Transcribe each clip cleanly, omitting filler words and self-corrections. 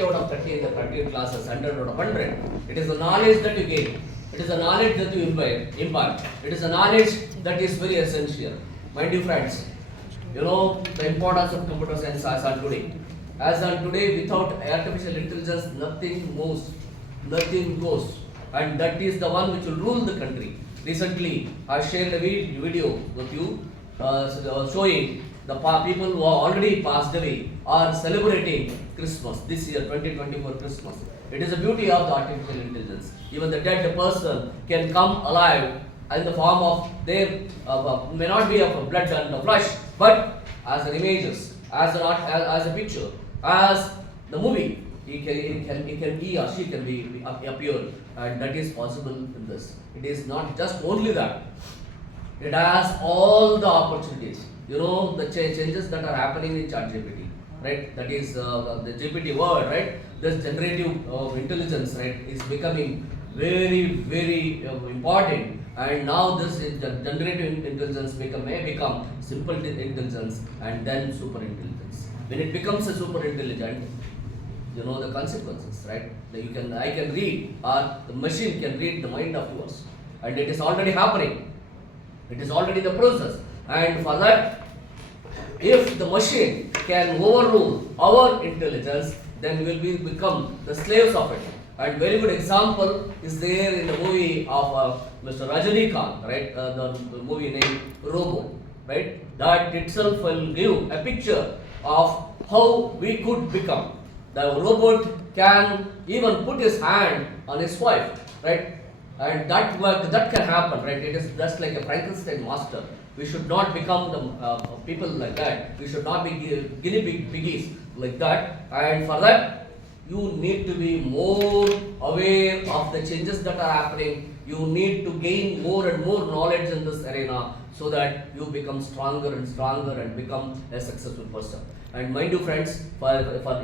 30 out of 30 in the 30 classes, 100 out of 100. It is the knowledge that you gain. It is the knowledge that you impart. It is the knowledge that is very essential. Mind you friends, you know the importance of computer science as on today. As on today, without artificial intelligence, nothing moves, nothing goes. And that is the one which will rule the country. Recently, I shared a video with you showing the people who are already passed away are celebrating Christmas this year, 2024 Christmas. It is the beauty of the artificial intelligence. Even the dead person can come alive in the form of their, may not be of blood and flesh, but as an images, as a picture, as the movie. He or she can be appear, and that is possible in this. It is not just only that. It has all the opportunities. You know the changes that are happening in ChatGPT, right? That is the GPT word, right? This generative intelligence, right, is becoming very important. And now this is generative intelligence may become simple intelligence and then super intelligence. When it becomes a super intelligent, you know the consequences, right? I can read, or the machine can read the mind of yours, and it is already happening. It is already the process, and for that, if the machine can overrule our intelligence, then we will become the slaves of it. And very good example is there in the movie of Mr. Rajinikanth, right? The movie named Robo, right? That itself will give a picture of how we could become. The robot can even put his hand on his wife, right? And that can happen, right? It is just like a Frankenstein master. We should not become the people like that. We should not be guinea piggies like that. And for that, you need to be more aware of the changes that are happening. You need to gain more and more knowledge in this arena so that you become stronger and stronger and become a successful person. And mind you friends, for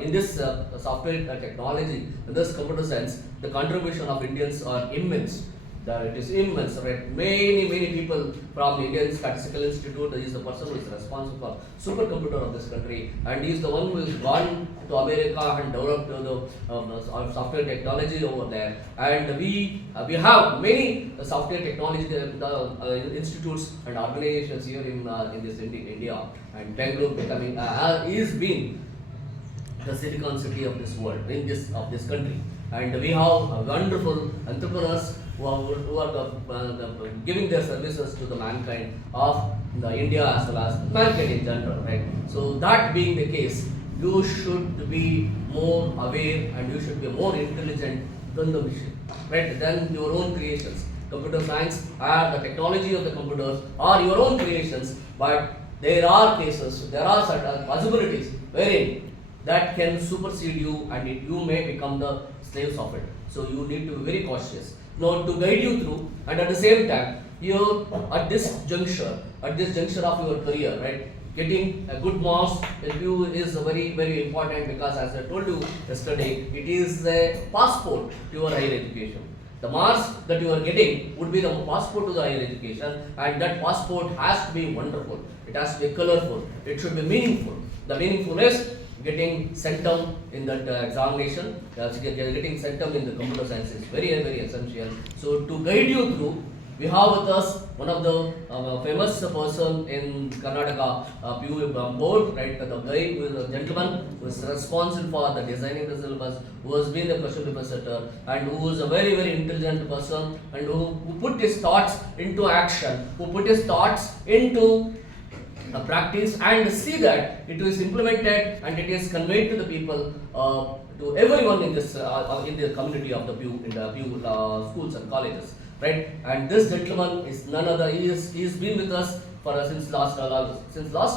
in this software technology, in this computer science, the contribution of Indians are immense. It is immense, right? Many people from the Indian Statistical Institute is the person who is responsible for supercomputer of this country, and he is the one who has gone to America and developed the software technology over there. And we have many software technology institutes and organizations here in this India, and Bangalore becoming is being the Silicon City of this world, of this country. And we have wonderful entrepreneurs who are giving their services to the mankind of the India as well as mankind in general, right? So that being the case, you should be more aware and you should be more intelligent than the machine, right? Than your own creations. Computer science and the technology of the computers are your own creations, but there are cases, there are certain possibilities wherein that can supersede you and you may become the slaves of it. So you need to be very cautious. Now to guide you through, and at the same time, you at this juncture of your career, right, getting a good marks in you is very important, because as I told you yesterday, it is a passport to your higher education. The marks that you are getting would be the passport to the higher education, and that passport has to be wonderful. It has to be colorful. It should be meaningful. The meaningful is getting centum in that examination, getting centum in the computer science is very essential. So to guide you through, we have with us one of the famous person in Karnataka PU board, right? The guy who is a gentleman who is responsible for the designing the syllabus, who has been the question paper setter, and who is a very intelligent person, and who put his thoughts into action, who put his thoughts into practice and see that it is implemented and it is conveyed to the people, to everyone in this in the community of the PU, in the PU schools and colleges, right? And this gentleman is none other. He has been with us for since last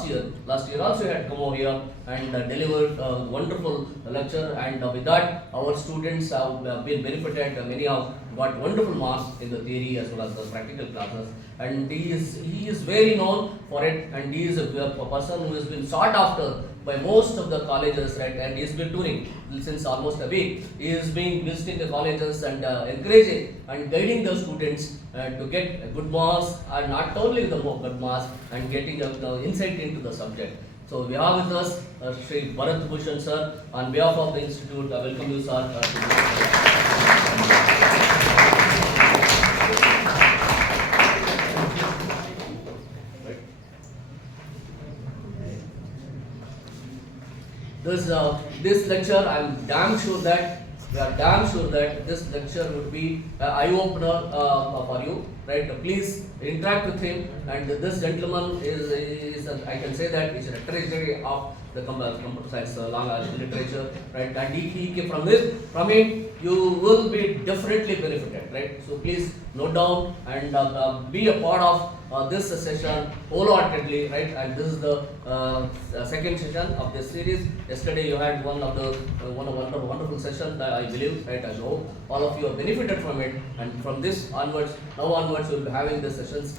year. Last year also he had come over here and delivered a wonderful lecture, and with that our students have been benefited. Many have got wonderful marks in the theory as well as the practical classes, and he is very known for it, and he is a person who has been sought after by most of the colleges, right? And he has been touring since almost a week. He is being visiting the colleges and encouraging and guiding the students to get good marks, and not only the good marks, and getting insight into the subject. So we have with us Mr. Bharath Bhushan sir. On behalf of the institute, I welcome you, sir. This lecture, I am damn sure that we are damn sure that this lecture would be an eye opener for you, right? Please interact with him, and this gentleman is I can say that is a treasury of the computer science literature, right? And he from him you will be definitely benefited, right? So please note down and be a part of this session wholeheartedly, right? And this is the second session of this series. Yesterday you had one wonderful session, I believe, right? I hope all of you have benefited from it, and from this onwards, now onwards, you will be having the sessions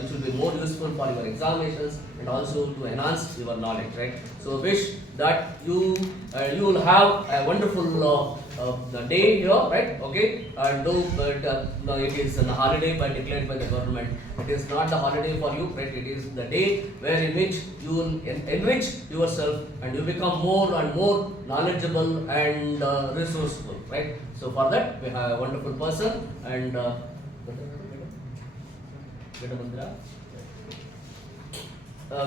which will be more useful for your examinations and also to enhance your knowledge, right? So wish that you will have a wonderful day here, right? Okay, and no, it is a holiday declared by the government. It is not the holiday for you, right? It is the day where in which you will enrich yourself and you become more and more knowledgeable and resourceful, right? So for that we have a wonderful person and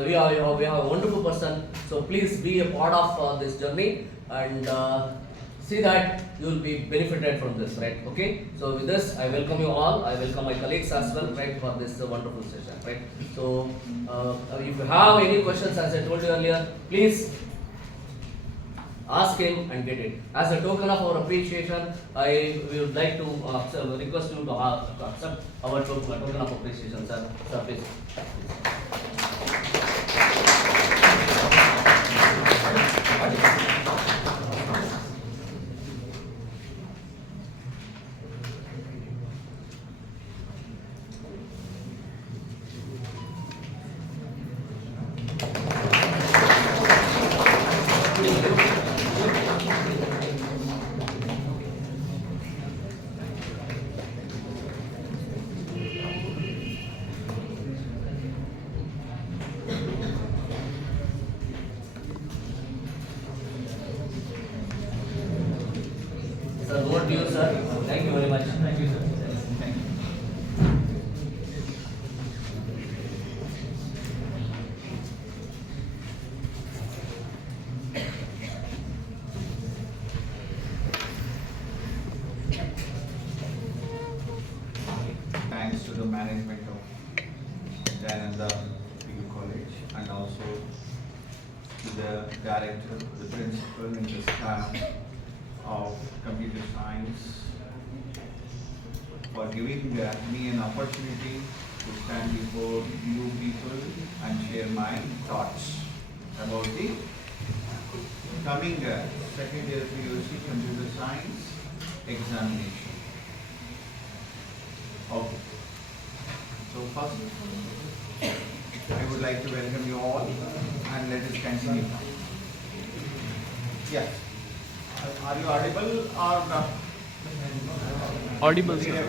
we have a wonderful person. So please be a part of this journey and see that you will be benefited from this, right? Okay. So with this, I welcome you all. I welcome my colleagues as well, right, for this wonderful session, right? So if you have any questions, as I told you earlier, please ask him and get it. As a token of our appreciation, we would like to request you to accept our token of appreciation, sir. Sir, please. Sir, over to you, sir. Thank you very much. Thank you, sir. Thank you. Thanks to the management of Dayananda Sagar College and also to the director, the principal and the staff of computer science for giving me an opportunity to stand before you people and share my thoughts about the coming second year PUC computer science examination. Okay. So first, I would like to welcome you all and let us continue. Yes. Are you audible or not? Audible, sir.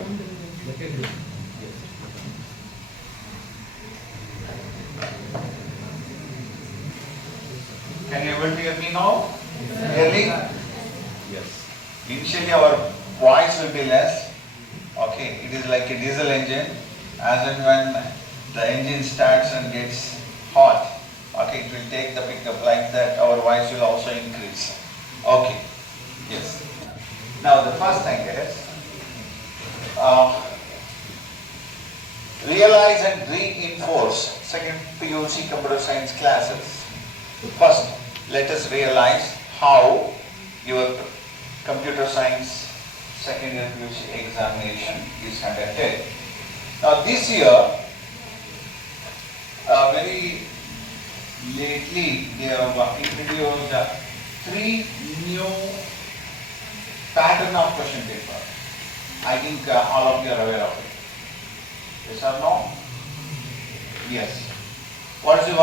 Can you able to hear me now? Clearly? Yes. Initially our voice will be less. Okay, it is like a diesel engine. As and when the engine starts and gets hot, okay, it will take the pickup like that. Our voice will also increase. Okay. Yes. Now the first thing is realize and reinforce second PUC computer science classes. First, let us realize how your computer science second year PUC examination is conducted. Now this year, very lately they have introduced 3 new pattern of question paper. I think all of you are aware of it. Yes or no? Yes. What is your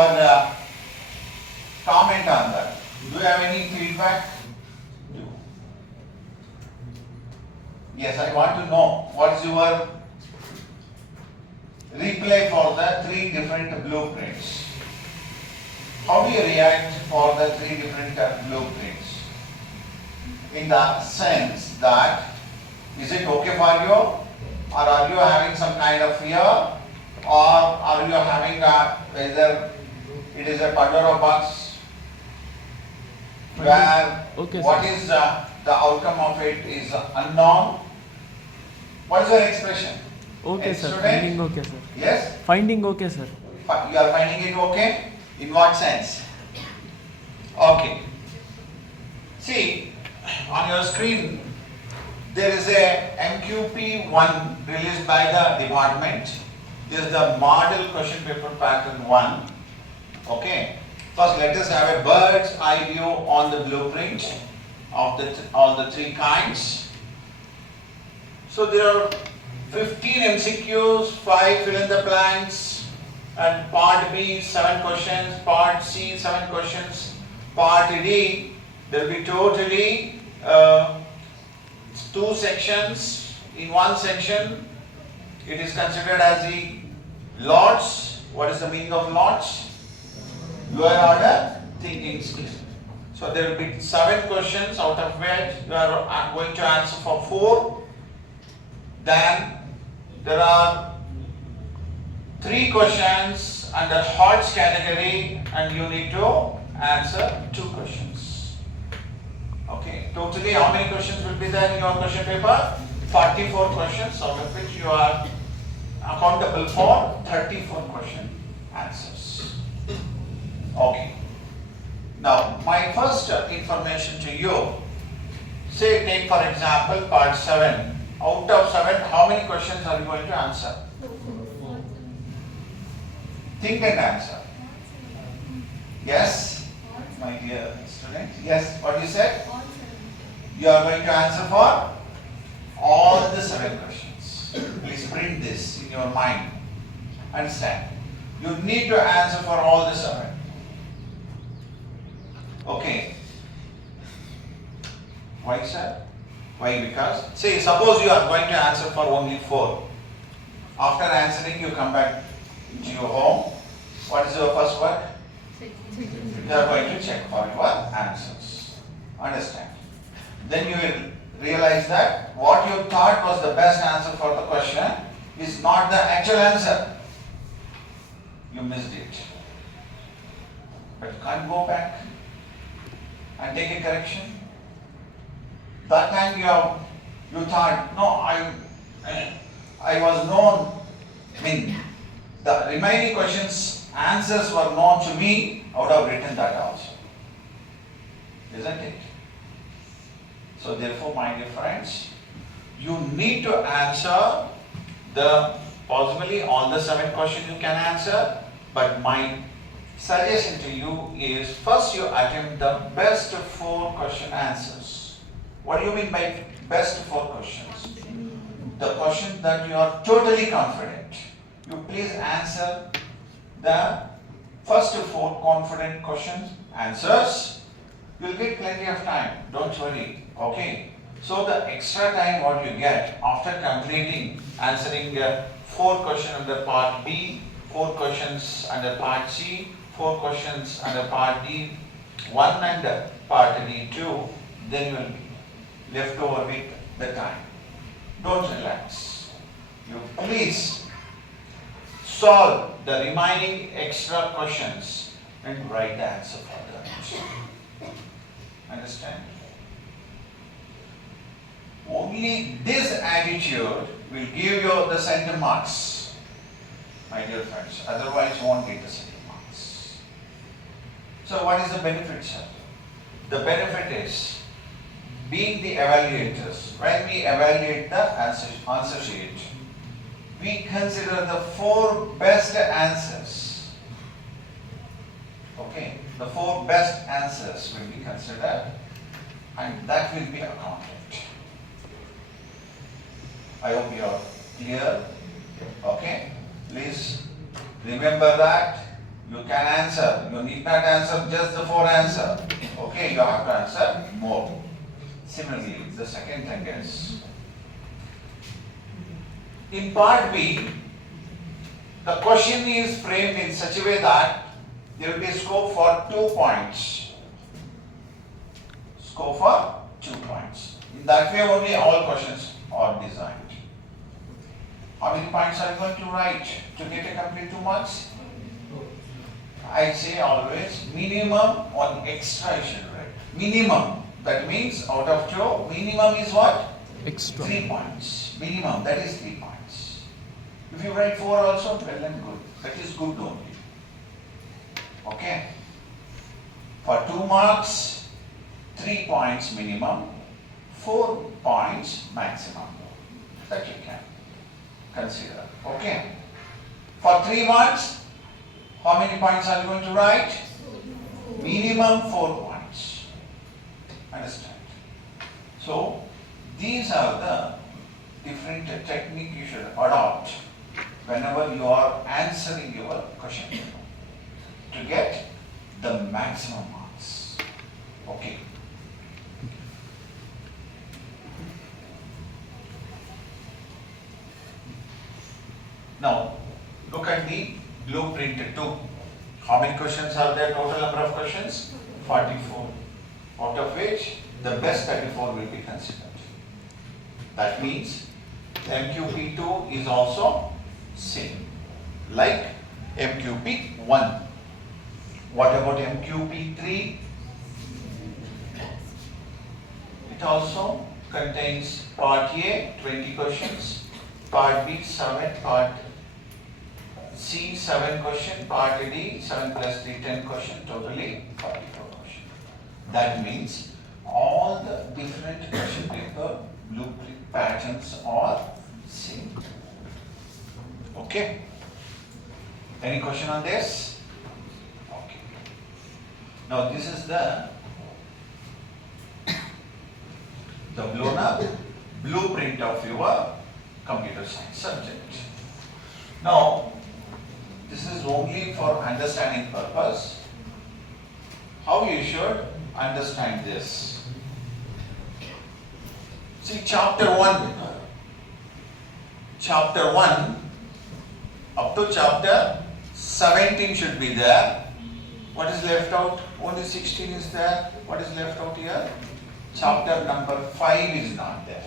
comment on that? Do you have any feedback? Yes, I want to know what is your replay for the 3 different blueprints. how do you react for the three different blueprints? In the sense that, is it okay for you, or are you having some kind of fear, or are you having whether it is a Pandora box where Okay, what sir. is the outcome of it is unknown? What is your expression? Okay, sir. Student? Finding okay, sir. Yes? Finding okay, sir. You are finding it okay? In what sense? Okay. See, on your screen, there is a MQP1 released by the department. This is the model question paper pattern 1. Okay. First, let us have a bird's eye view on the blueprint of all the three kinds. So there are 15 MCQs, 5 fill in the blanks, and part B 7 questions, part C 7 questions, part D there will be totally 2 sections. In one section it is considered as the lots. What is the meaning of lots? Lower order thinking skill. So there will be 7 questions, out of which you are going to answer for 4. Then there are 3 questions under HOTS category and you need to answer 2 questions. Okay, totally how many questions will be there in your question paper? 44 questions, out of which you are accountable for 34 question answers. Okay. Now, my first information to you, say take for example part 7. Out of 7, how many questions are you going to answer? Think and answer. Yes, my dear student. Yes, what you said? You are going to answer for all the 7 questions. Please print this in your mind. Understand? You need to answer for all the 7. Okay. Why, sir? Why? Because, say, suppose you are going to answer for only 4. After answering, you come back to your home. What is your first work? You are going to check for your answers. Understand? Then you will realize that what you thought was the best answer for the question is not the actual answer. You missed it. But you can't go back and take a correction. That time you thought, no, I was known, the remaining questions, answers were known to me, I would have written that also. Isn't it? So therefore, my dear friends, you need to answer possibly all the 7 questions you can answer, but my suggestion to you is first you attempt the best 4 question answers. What do you mean by best 4 questions? The question that you are totally confident. You please answer the first 4 confident questions, answers. You will get plenty of time, don't worry, okay? So the extra time what you get after completing answering 4 questions under part B, 4 questions under part C, 4 questions under part D, 1 under part D2, then you will be left over with the time. Don't relax. You please solve the remaining extra questions and write the answer for that. Understand? Only this attitude will give you the center marks, my dear friends. Otherwise, you won't get the center marks. So, what is the benefit, sir? The benefit is, being the evaluators, when we evaluate the answer sheet, we consider the 4 best answers. Okay, the 4 best answers will be considered and that will be accounted. I hope you are clear. Okay, please remember that you can answer. You need not answer just the 4 answers. Okay, you have to answer more. Similarly, the second thing is, in part B, the question is framed in such a way that there will be scope for 2 points. Scope for 2 points. In that way only all questions are designed. How many points are you going to write to get a complete 2 marks? I say always minimum 1 extra you should write. Minimum. That means out of 2, minimum is what? Extra. 3 points. Minimum, that is 3 points. If you write 4 also, well and good. That is good only. Okay. For 2 marks, 3 points minimum, 4 points maximum. That you can consider. Okay. For 3 marks, how many points are you going to write? Minimum 4 points. Understand? So, these are the different technique you should adopt whenever you are answering your question paper to get the maximum marks. Okay. Now, look at the blueprint 2. How many questions are there? Total number of questions? 44. Out of which the best 34 will be considered. That means MQP2 is also same like MQP1. What about MQP3? It also contains part A 20 questions, part B 7, part C 7 question, part D 7 plus 3 10 question, totally 44 question. That means all the different question paper blueprint patterns are same. Okay. Any question on this? Okay. Now this is the blown up blueprint of your computer science subject. Now this is only for understanding purpose. How you should understand this? See, chapter 1 up to chapter 17 should be there. What is left out? Only 16 is there. What is left out here? Chapter number 5 is not there.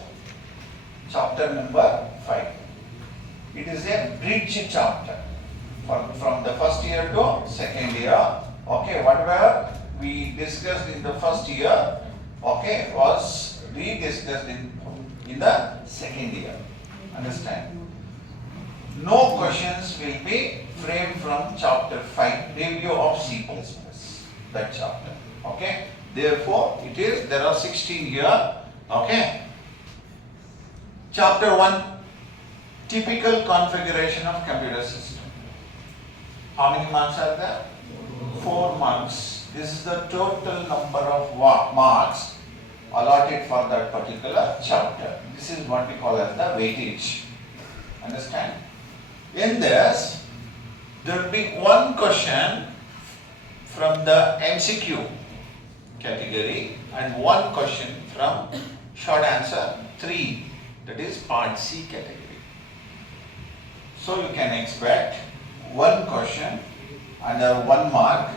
Chapter number 5. It is a bridge chapter from the first year to second year. Okay, whatever we discussed in the first year, okay, was re-discussed in the second year. Understand? No questions will be framed from chapter 5, review of C++, that chapter. Okay? Therefore, there are 16 here. Okay? Chapter 1, typical configuration of computer system. How many marks are there? 4 marks. This is the total number of marks allotted for that particular chapter. This is what we call as the weightage. Understand? In this, there will be one question from the MCQ category and one question from short answer 3, that is part C category. So you can expect one question under 1 mark,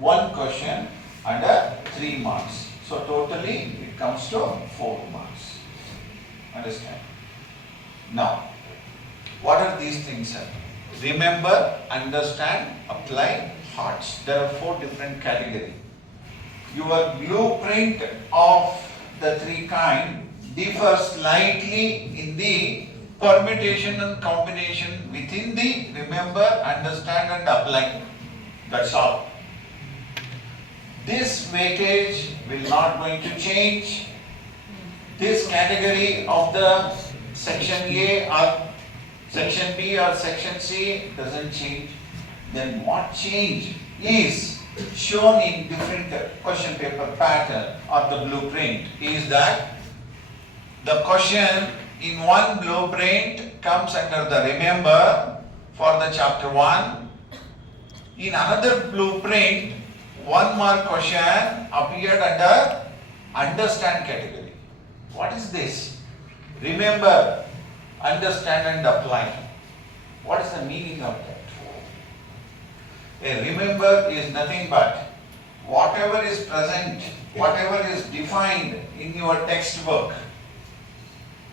one question under 3 marks. So totally it comes to 4 marks. Understand? Now, what are these things? Remember, understand, apply, hearts. There are 4 different categories. Your blueprint of the 3 kind differs slightly in the permutation and combination within the remember, understand and apply. That's all. This weightage will not going to change. This category of the section A or section B or section C doesn't change. Then what change is shown in different question paper pattern or the blueprint is that the question in one blueprint comes under the remember for the chapter 1. In another blueprint, 1 mark question appeared under understand category. What is this? Remember, understand and apply. What is the meaning of that? A remember is nothing but whatever is present, whatever is defined in your textbook,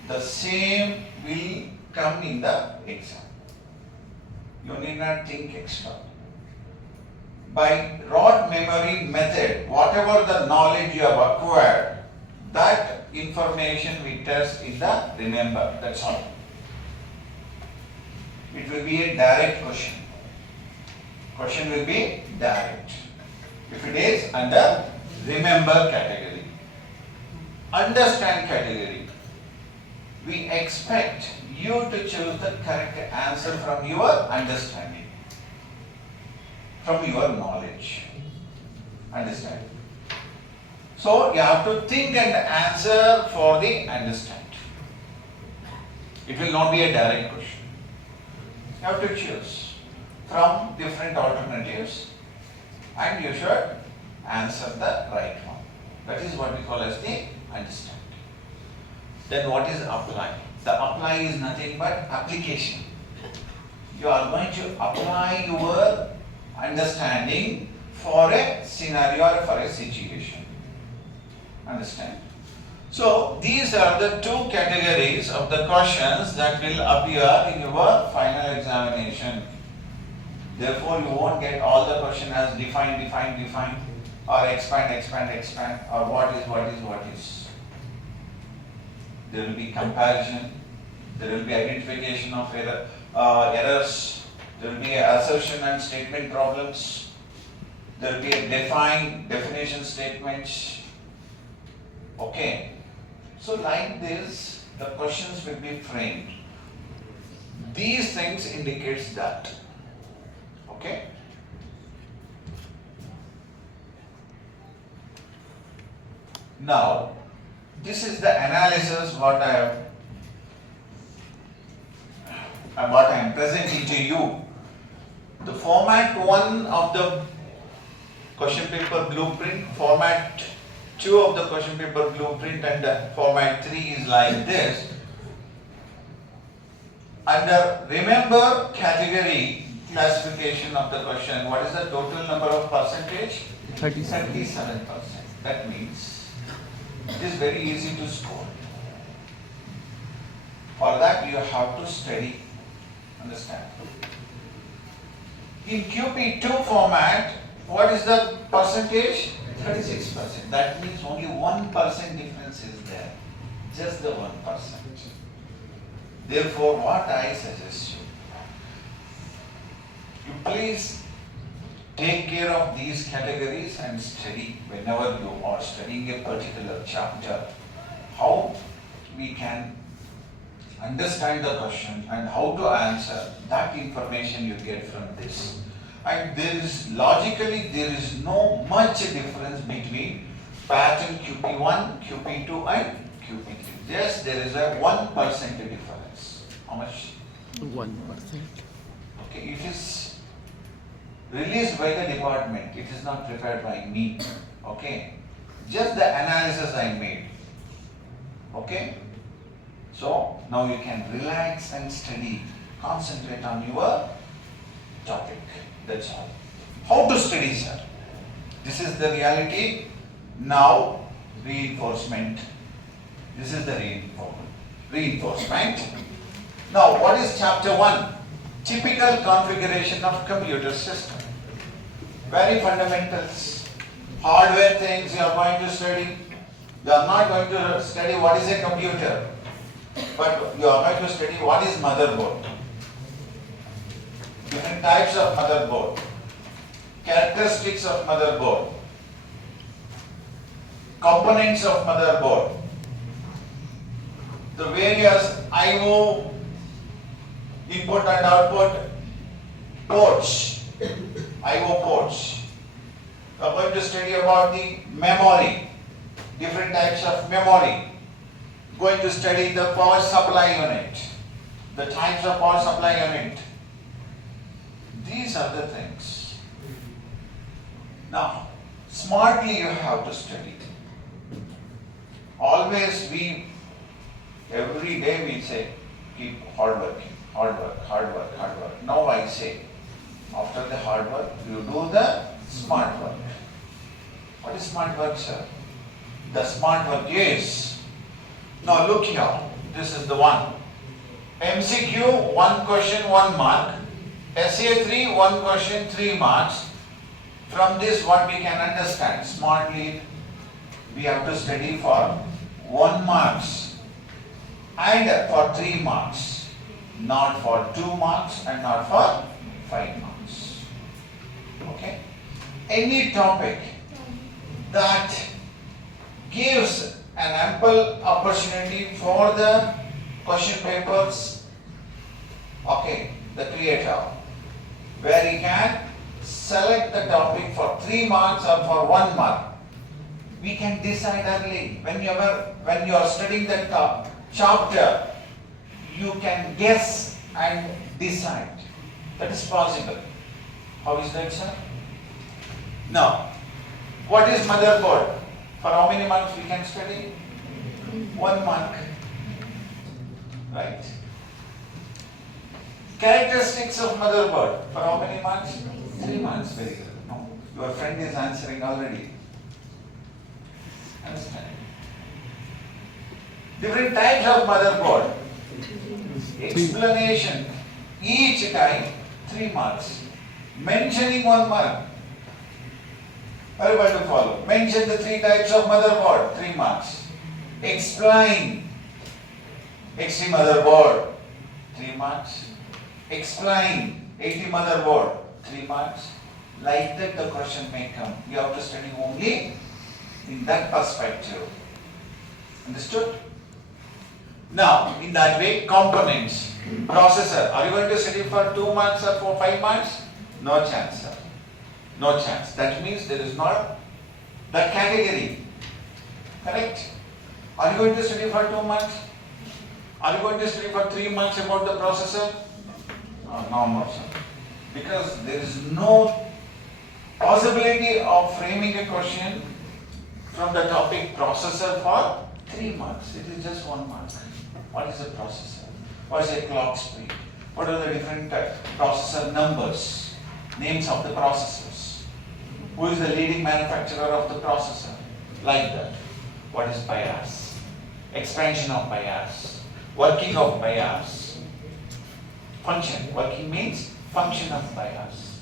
the same will come in the exam. You need not think extra. By rote memory method, whatever the knowledge you have acquired, that information we test in the remember, that's all. It will be a direct question. Question will be direct. If it is under remember category. Understand category. We expect you to choose the correct answer from your understanding, from your knowledge. Understand? So you have to think and answer for the understand. It will not be a direct question. You have to choose from different alternatives and you should answer the right one. That is what we call as the understand. Then what is apply? The apply is nothing but application. You are going to apply your understanding for a scenario or for a situation. Understand? So these are the two categories of the questions that will appear in your final examination. Therefore, you won't get all the question as define, or expand, or what is. There will be comparison, there will be identification of errors, there will be assertion and statement problems, there will be a definition statements. Okay. So like this, the questions will be framed. These things indicates that. Okay. Now, this is the analysis what I am presenting to you. The format 1 of the question paper blueprint, format 2 of the question paper blueprint, and format 3 is like this. Under remember category classification of the question, what is the total number of percentage? 37%. That means it is very easy to score. For that you have to study. Understand? In QP2 format, what is the percentage? 36%. That means only 1% difference is there. Just the 1%. Therefore, what I suggest you please take care of these categories and study whenever you are studying a particular chapter, how we can understand the question and how to answer. That information you get from this. And logically there is no much difference between pattern QP1, QP2 and QP3. Yes, there is a 1% difference. How much? 1%. Okay, it is released by the department. It is not prepared by me. Okay, just the analysis I made. Okay, so now you can relax and study. Concentrate on your topic. That's all. How to study, sir? This is the reality. Now, reinforcement. This is the reinforcement. Now, what is chapter 1? Typical configuration of computer system. Very fundamentals. Hardware things you are going to study. You are not going to study what is a computer, but you are going to study what is motherboard. Different types of motherboard. Characteristics of motherboard. Components of motherboard. The various I/O input and output ports, I/O ports. We are going to study about the memory, different types of memory. Going to study the power supply unit, the types of power supply unit. These are the things. Now, smartly you have to study. Always every day we say, keep hard working. Hard work. Now I say, After the hard work, you do the smart work. What is smart work, sir? The smart work is, now look here, this is the one. MCQ, 1 question, 1 mark. SA 3, 1 question, 3 marks. From this what we can understand, smartly we have to study for 1 marks and for 3 marks, not for 2 marks and not for 5 marks. Okay? Any topic that gives an ample opportunity for the question papers, okay, the creator, where he can select the topic for 3 marks or for 1 mark. We can decide early. When you are studying that chapter, you can guess and decide. That is possible. How is that, sir? Now, what is motherboard? For how many marks we can study? 1 mark. Right? Characteristics of motherboard. For how many marks? 3 marks. Very good. No, your friend is answering already. Understand? Different types of motherboard. Explanation. Each time 3 marks. Mentioning 1 mark. Everybody to follow. Mention the 3 types of motherboard. 3 marks. Explain. XT motherboard. 3 marks. Explain. 80 motherboard. 3 marks. Like that the question may come. You have to study only in that perspective. Understood? Now, in that way, components. Processor. Are you going to study for 2 marks or for 5 marks? No chance, sir. No chance. That means there is not that category. Correct? Are you going to study for 2 marks? Are you going to study for 3 marks about the processor? No more, sir. Because there is no possibility of framing a question from the topic processor for 3 marks. It is just 1 mark. What is a processor? What is a clock speed? What are the different processor numbers? Names of the processors. Who is the leading manufacturer of the processor? Like that. What is BIOS? Expansion of BIOS. Working of BIOS. Function. Working means function of BIOS.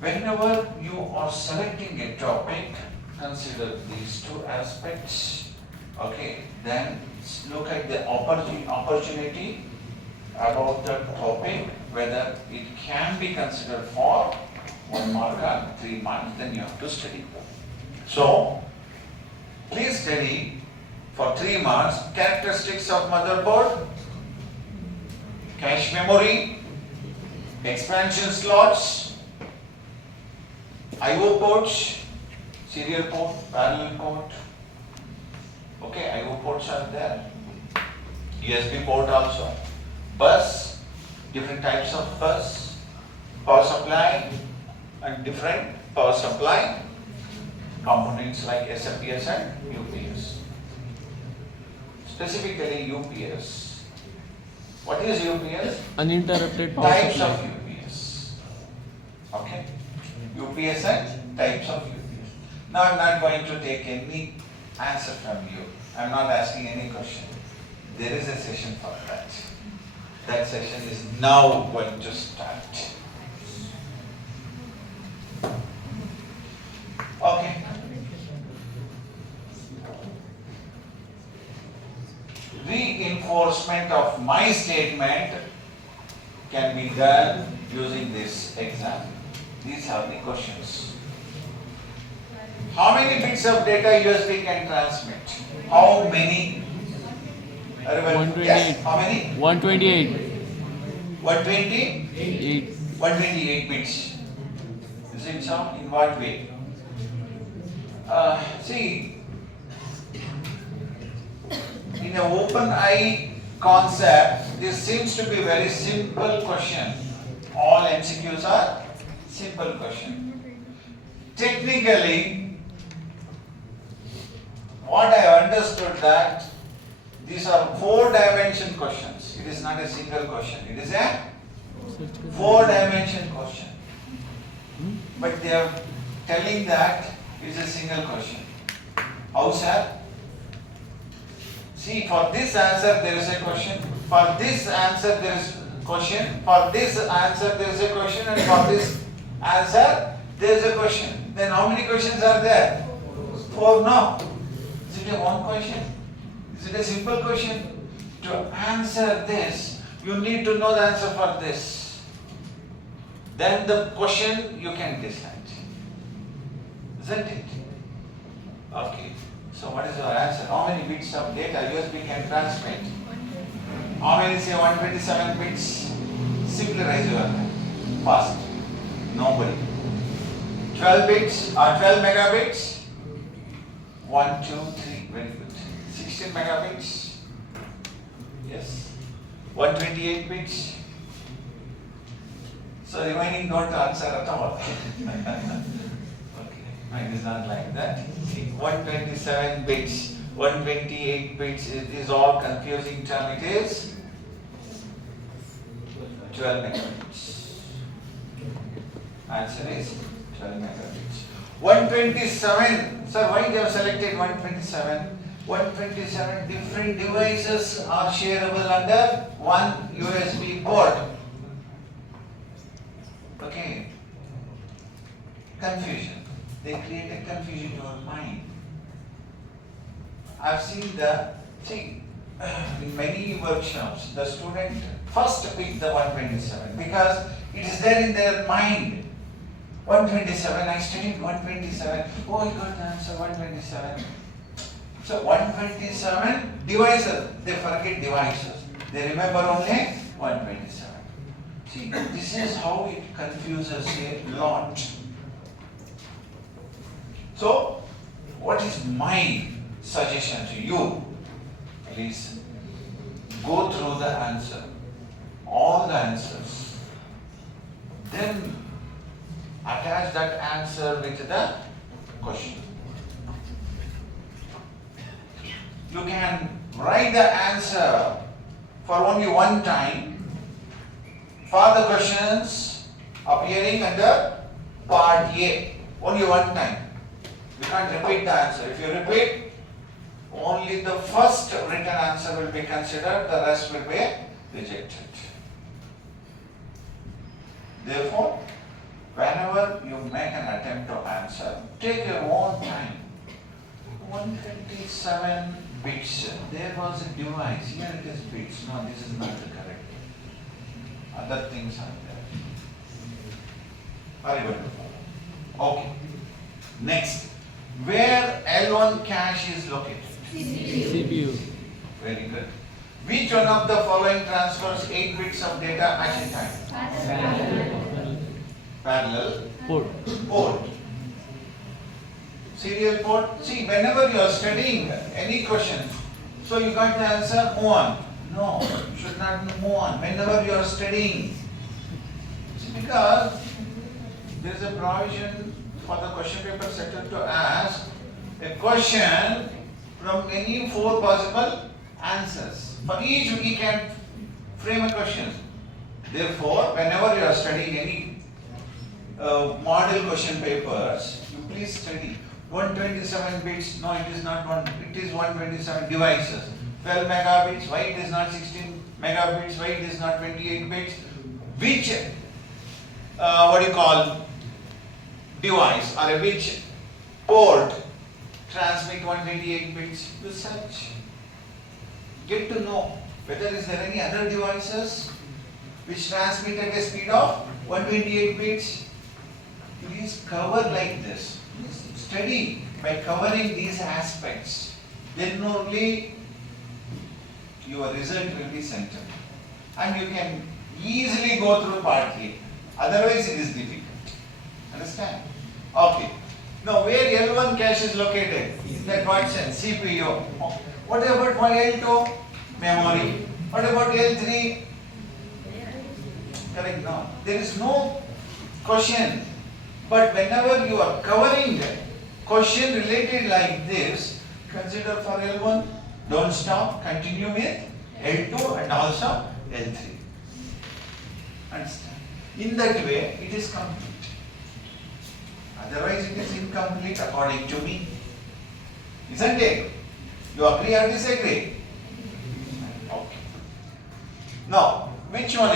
Whenever you are selecting a topic, consider these 2 aspects. Okay, then look at the opportunity about the topic, whether it can be considered for 1 mark or 3 marks, then you have to study. So, please study for 3 marks, characteristics of motherboard, cache memory, expansion slots, I/O ports, serial port, parallel port. Okay, I/O ports are there. USB port also. Bus, different types of bus, power supply, and different power supply components like SMPS and UPS. Specifically UPS. What is UPS? Uninterrupted power Types supply. of UPS. Okay? UPS and types of UPS. Now I'm not going to take any answer from you. I'm not asking any question. There is a session for that. That session is now going to start. Okay. Reinforcement of my statement can be done using this example. These are the questions. How many bits of data USB can transmit? How many? Everyone? Yes, 128. how many? 128. 128? 128 bits. Is it so? In what way? See, in an open eye concept, this seems to be a very simple question. All MCQs are simple question. Technically, what I understood that these are 4-dimension questions. It is not a single question. It is a 4-dimension question. But they are telling that it's a single question. How, sir? See, for this answer there is a question, for this answer there is a question, for this answer there is a question, and for this answer there is a question. Then how many questions are there? 4, no. Is it a one question? Is it a simple question? To answer this, you need to know the answer for this. Then the question you can decide. Isn't it? Okay. So what is your answer? How many bits of data USB can transmit? How many say 127 bits? Simply raise your hand. Fast. Nobody. 12 bits or 12 megabits? 1, 2, 3. Very good. 16 megabits? Yes. 128 bits? So remaining don't answer at all. It is not like that. See, 127 bits, 128 bits, it is all confusing term. It is 12 megabits. Answer is 12 megabits. 127. Sir, why they have selected 127? 127 different devices are shareable under one USB port. Okay. Confusion. They create a confusion in your mind. I've seen in many workshops, the student first pick the 127 because it is there in their mind. 127, I studied 127. Oh, I got the answer 127. So 127 devices, they forget devices. They remember only 127. See, this is how it confuses a lot. So, what is my suggestion to you? Please go through the answer, all the answers. Then attach that answer with the question. You can write the answer for only one time for the questions appearing under part A, only one time. You can't repeat the answer. If you repeat, only the first written answer will be considered, the rest will be rejected. Therefore, whenever you make an attempt to answer, take your own time. 127 bits, there was a device, here it is bits. No, this is not the correct. Other things are there. Very wonderful. Okay. Next. Where L1 cache is located? CPU. Very good. Which one of the following transfers 8 bits of data at a time? Parallel. Port. Serial port. See, whenever you are studying any question, so you got the answer, move on. No, you should not move on. Whenever you are studying, see, because there is a provision for the question paper setter to ask a question from any 4 possible answers. For each we can frame a question. Therefore, whenever you are studying any model question papers, you please study 127 bits. No, it is not one. It is 127 devices. 12 megabits. Why it is not 16 megabits? Why it is not 28 bits? Which device or which port transmit 128 bits? You search. Get to know whether is there any other devices which transmit at a speed of 128 bits. Please cover like this. Please study by covering these aspects. Then only your result will be certain. And you can easily go through part A. Otherwise it is difficult. Understand? Okay. Now where L1 cache is located? In that what sense? CPU. What about L2? Memory. What about L3? Correct? No. There is no question. But whenever you are covering question related like this, consider for L1. Don't stop. Continue with L2 and also L3. Understand? In that way, it is complete. Otherwise, it is incomplete according to me. Isn't it? You agree or disagree? Okay. Now, which one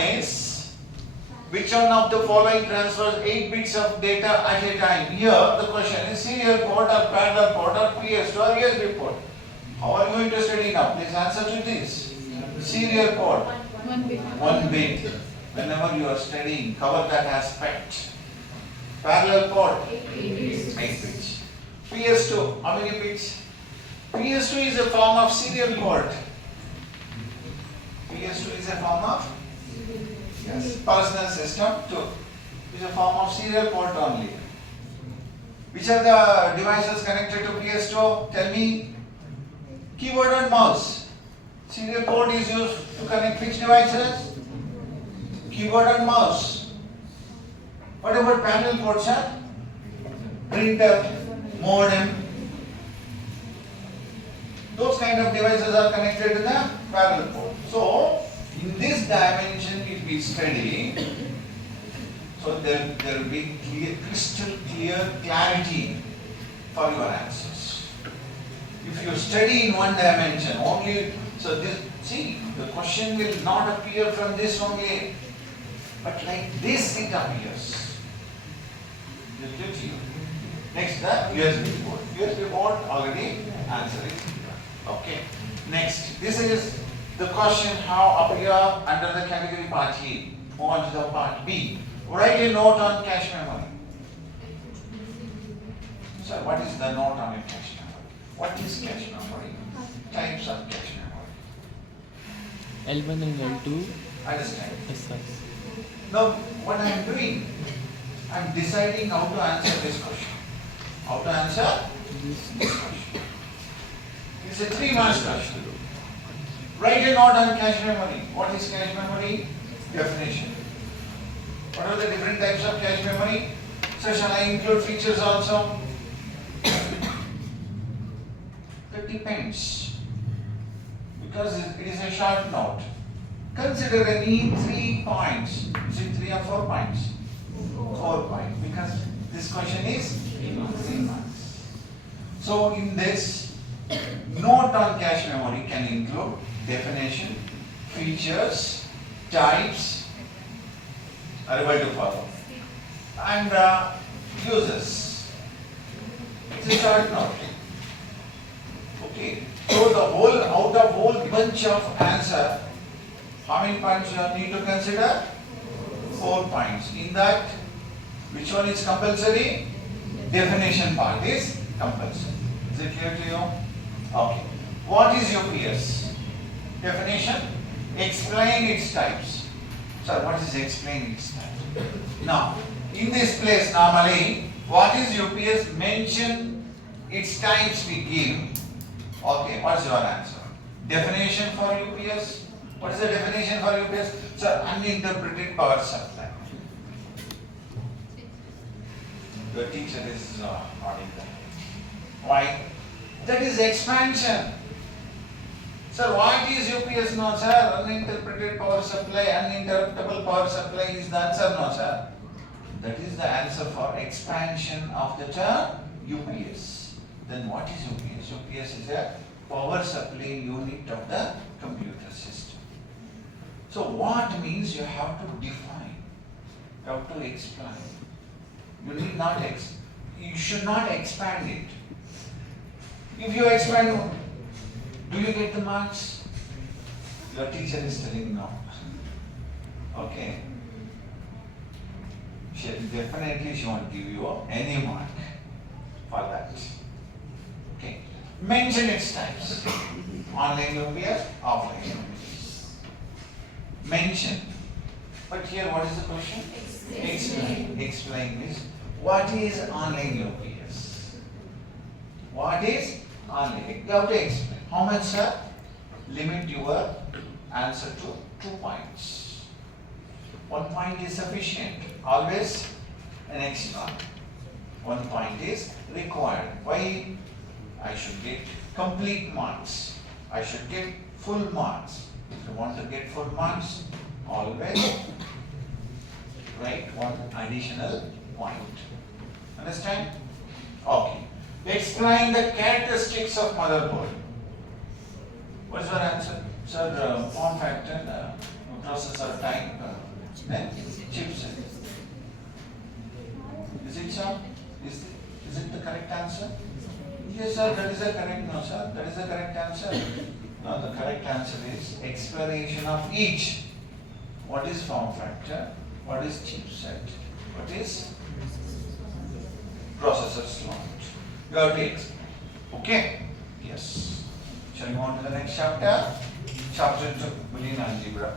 of the following transfers 8 bits of data at a time? Here, the question is serial port or parallel port or PS2 or USB port. How are you going to study now? Please answer to this. Serial port. 1 bit. 1 bit. Whenever you are studying, cover that aspect. Parallel port. 8 bits. PS2. How many bits? PS2 is a form of serial port. PS2 is a form of personal system 2. Is a form of serial port only. Which are the devices connected to PS2? Tell me. Keyboard and mouse. Serial port is used to connect which devices? Keyboard and mouse. What about parallel ports, sir? Printer, modem. Those kind of devices are connected to the parallel port. So, in this dimension, if we study, so there will be crystal clear clarity for your answers. If you study in one dimension only, so this, see, the question will not appear from this only, but like this it appears. Next, the USB port. USB port already answer is given. Okay. Next, this is the question how appear under the category part A. Move on to the part B. Write a note on cache memory. So, what is the note on a cache memory? What is cache memory? Types of cache memory. L1 and L2. Understand? Yes, sir. Now, what I am doing, I am deciding how to answer this question. How to answer this question. It's a 3 marks question. Write a note on cache memory. What is cache memory? Definition. What are the different types of cache memory? So shall I include features also? That depends. Because it is a short note. Consider any 3 points. Is it 3 or 4 points? 4 points. Because this question is 3 marks. So in this, note on cache memory can include definition, features, types, are able to follow, and uses. It's a short note. Okay. So the whole out of whole bunch of answer, how many points you need to consider? 4 points. In that, which one is compulsory? Definition part is compulsory. Is it clear to you? Okay. What is UPS? Definition, explain its types. So what is explain its types? Now, in this place normally, what is UPS? Mention its types we give. Okay, what's your answer? Definition for UPS? What is the definition for UPS? So uninterpreted power supply. Your teacher is nodding that. Why? That is expansion. Sir, what is UPS? No, sir. Uninterpreted power supply, uninterruptible power supply is the answer. No, sir. That is the answer for expansion of the term UPS. Then what is UPS? UPS is a power supply unit of the computer system. So what means you have to define, you have to explain. You need not you should not expand it. If you expand, do you get the marks? Your teacher is telling no. Okay. She won't give you any mark for that. Okay. Mention its types. Online UPS, offline UPS. Mention. But here what is the question? Explain. Explain is what is online UPS? What is online? You have to explain. How much, sir? Limit your answer to 2 points. 1 point is sufficient. Always an extra. 1 point is required. Why? I should get complete marks. I should get full marks. If you want to get full marks, always write one additional point. Understand? Okay. Explain the characteristics of motherboard. What is your answer? Sir, form factor, processor type, then chipset. Is it so? Is it the correct answer? Yes, sir, that is the correct. No, sir, that is the correct answer. No, the correct answer is explanation of each. What is form factor? What is chipset? What is processor slot? You have to explain. Okay? Yes. Shall we move on to the next chapter? Chapter 2, Boolean algebra.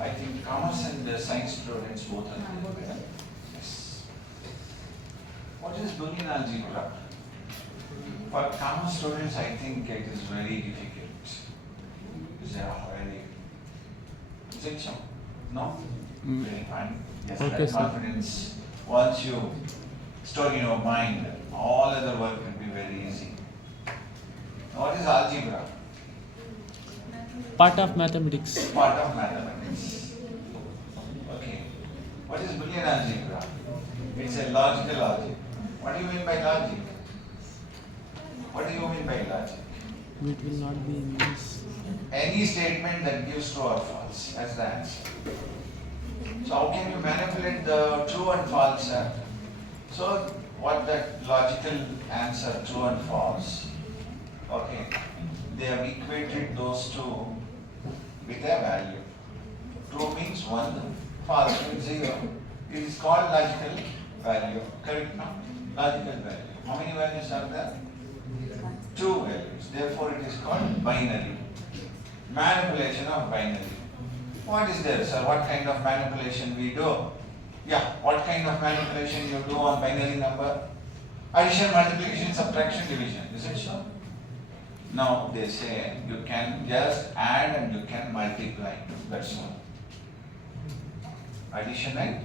I think commerce and science students both are there. Yes. What is Boolean algebra? For commerce students, I think it is very difficult. Is it so? No? Very fine. Yes, Okay, that sir. confidence. Once you store in your mind, all other work will be very easy. What is algebra? Part of mathematics. Part of mathematics. Okay. What is Boolean algebra? It's a logical algebra. What do you mean by logic? What do you mean by logic? It will not be in this. Any statement that gives true or false. That's the answer. So how can you manipulate the true and false? So what that logical answer, true and false, okay, they have equated those two with a value. True means 1, false means 0. It is called logical value. Correct now? Logical value. How many values are there? 2 values. Therefore it is called binary. Manipulation of binary. What is there, sir? What kind of manipulation we do? Yeah, what kind of manipulation you do on binary number? Addition, multiplication, subtraction, division. Is it so? Now they say you can just add and you can multiply. That's all. Addition and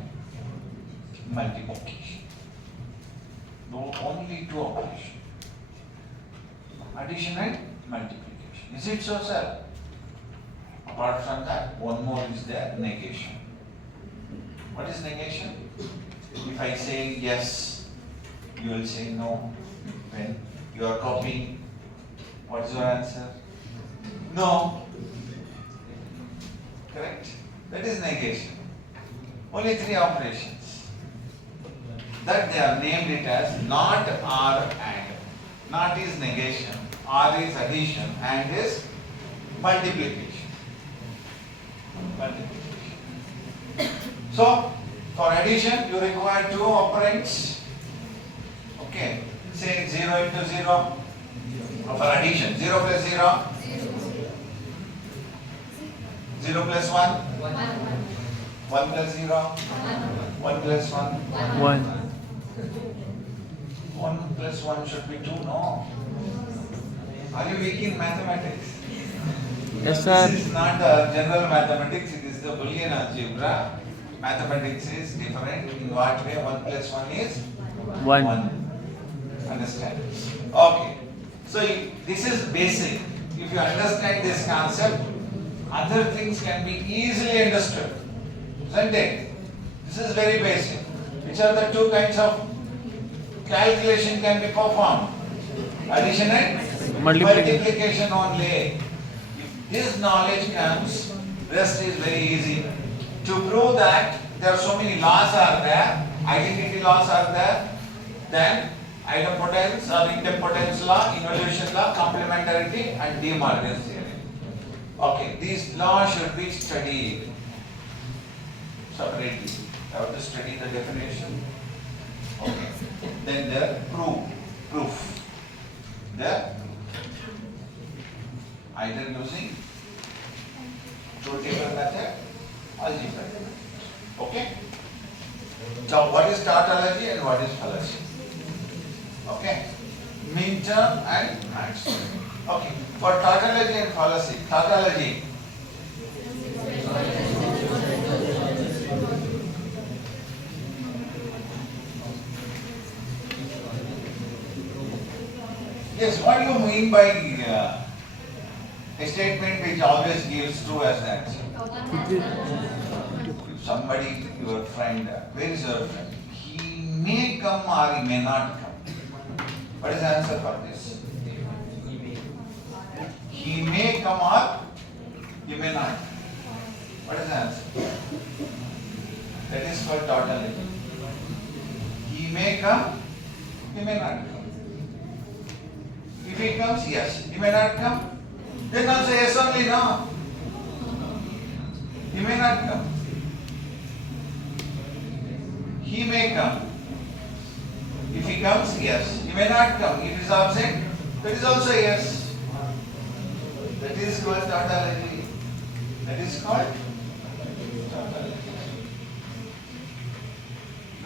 multiplication. Those only 2 operations. Addition and multiplication. Is it so, sir? Apart from that, one more is there, negation. What is negation? If I say yes, you will say no. When you are copying, what is your answer? No. Correct? That is negation. Only 3 operations. That they have named it as not or and. Not is negation, or is addition, and is multiplication. So, for addition, you require 2 operands. Okay. Say 0 into 0. For addition, 0 plus 0. 0 plus 1. 1 plus 0. 1 plus 1. 1. 1 plus 1 should be 2, no? Are you weak in mathematics? Yes, sir. This is not the general mathematics, it is the Boolean algebra. Mathematics is different. In what way? 1 plus 1 is 1. Understand? Okay. So this is basic. If you understand this concept, other things can be easily understood. Isn't it? This is very basic. Which are the 2 kinds of calculation can be performed? Addition and multiplication only. If this knowledge comes, rest is very easy. To prove that there are so many laws are there, identity laws are there, then idempotence or idempotence law, involution law, complementarity and De Morgan's theory. Okay, these laws should be studied separately. You have to study the definition. Okay. Then the proof. The either using truth table method, algebra method. Okay. So what is tautology and what is fallacy? Okay. Mean term and max term. Okay. For tautology and fallacy, tautology. Yes, what do you mean by a statement which always gives true as the answer? somebody, your friend, where is your friend? He may come or he may not come. What is the answer for this? He may come or he may not. What is the answer? That is called tautology. He may come, he may not come. If he comes, yes. He may not come, then also yes only, no. He may not come. He may come. If he comes, yes. He may not come. If he is absent, that is also yes. That is called tautology. That is called tautology.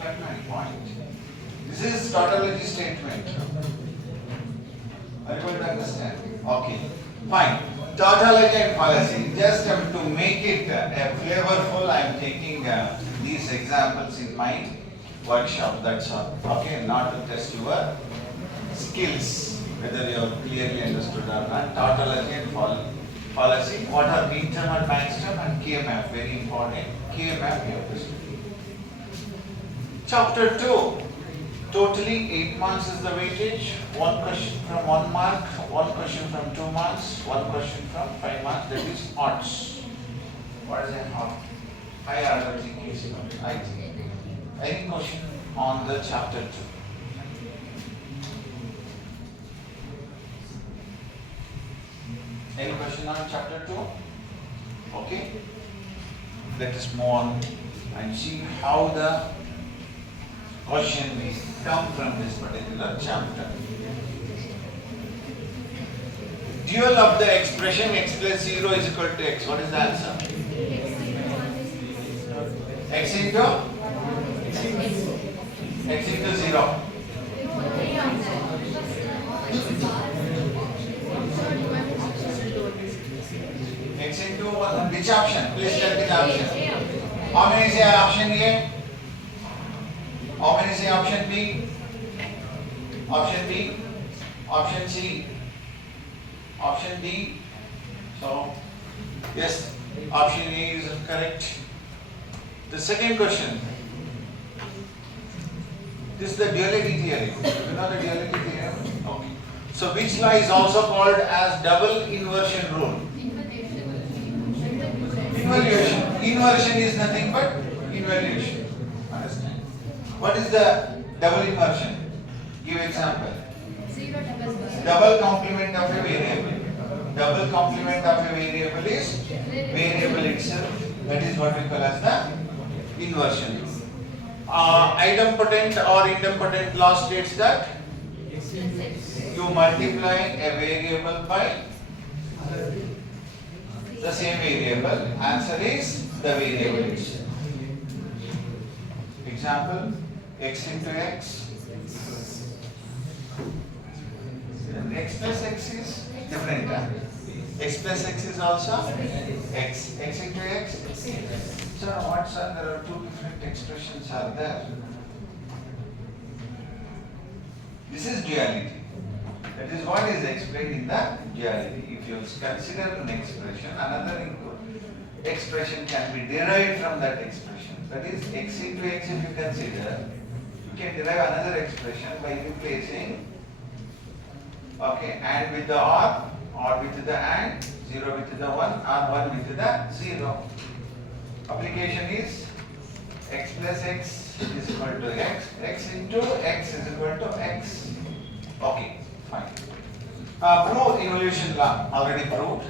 Got my point. This is tautology statement. Are you going to understand? Okay. Fine. Tautology and policy. Just to make it flavorful, I am taking these examples in my workshop. That's all. Okay. Not to test your skills, whether you have clearly understood or not. Tautology and policy. What are midterm and maxterm and KMF? Very important. KMF you have to study. Chapter 2. Totally 8 marks is the weightage. One question from 1 mark, one question from 2 marks, one question from 5 marks. That is odds. What is a high order case? I think. Any question on the chapter 2? Any question on chapter 2? Okay. Let us move on and see how the question will come from this particular chapter. Dual of the expression x plus 0 is equal to x. What is the answer? X into 0. X into what? Which option? Please tell me the option. How many say option A? How many say option B? Option B? Option C? Option D? So, yes, option A is correct. The second question. This is the duality theory. You know the duality theorem? Okay. So, which law is also called as double inversion rule? Involution. Inversion is nothing but involution. Understand? What is the double inversion? Give example. Double complement of a variable. Double complement of a variable is variable itself. That is what we call as the inversion. Idempotent or idempotent law states that you multiply a variable by the same variable. Answer is the variable itself. Example, x into x. And x plus x is different. X plus x is also x. X into x. So what, sir? There are two different expressions are there. This is duality. That is what is explained in the duality. If you consider an expression, another expression can be derived from that expression. That is x into x if you consider, you can derive another expression by replacing and with the or with the and, 0 with the 1 or 1 with the 0. Application is x plus x is equal to x, x into x is equal to x. Okay, fine. Prove evolution law, already proved,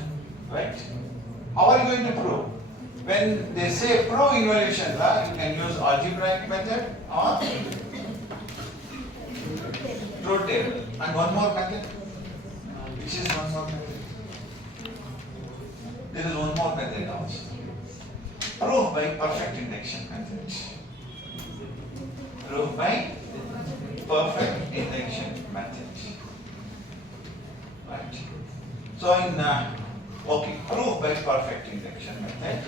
right? How are you going to prove? When they say prove evolution law, you can use algebraic method or truth table. And one more method. Which is one more method? There is one more method also. Proof by perfect induction method. Proof by perfect induction method. Right. So in proof by perfect induction method.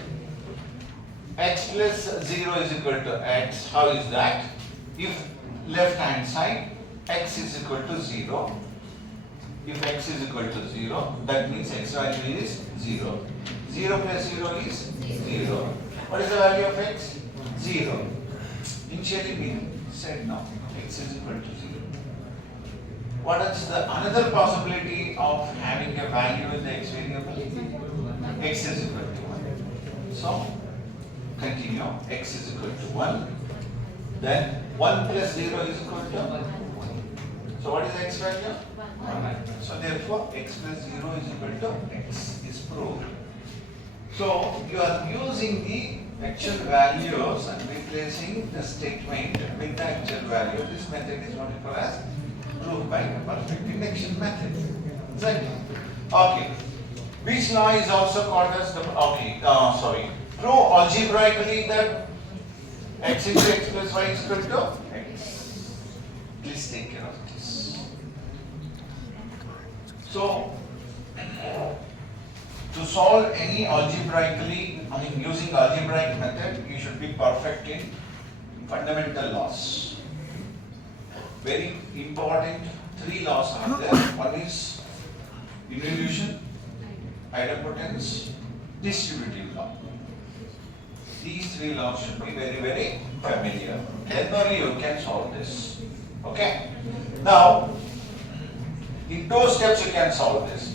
X plus 0 is equal to x. How is that? If left hand side x is equal to 0. If x is equal to 0, that means x value is 0. 0 plus 0 is 0. What is the value of x? 0. Initially we said no, x is equal to 0. What is the another possibility of having a value in the x variable? X is equal to 1. So, continue, x is equal to 1. Then 1 plus 0 is equal to 1. So what is the x value? 1. So therefore x plus 0 is equal to x is proved. So you are using the actual values and replacing the statement with the actual value. This method is what we call as proved by perfect induction method. Right? Okay. Which law is also called as the prove algebraically that x into x plus y is equal to x. Please take care of this. So, to solve any algebraically, using algebraic method, you should be perfect in fundamental laws. Very important 3 laws are there. One is involution, idempotence, distributive law. These 3 laws should be very, very familiar. Then only you can solve this. Okay? Now, in 2 steps you can solve this.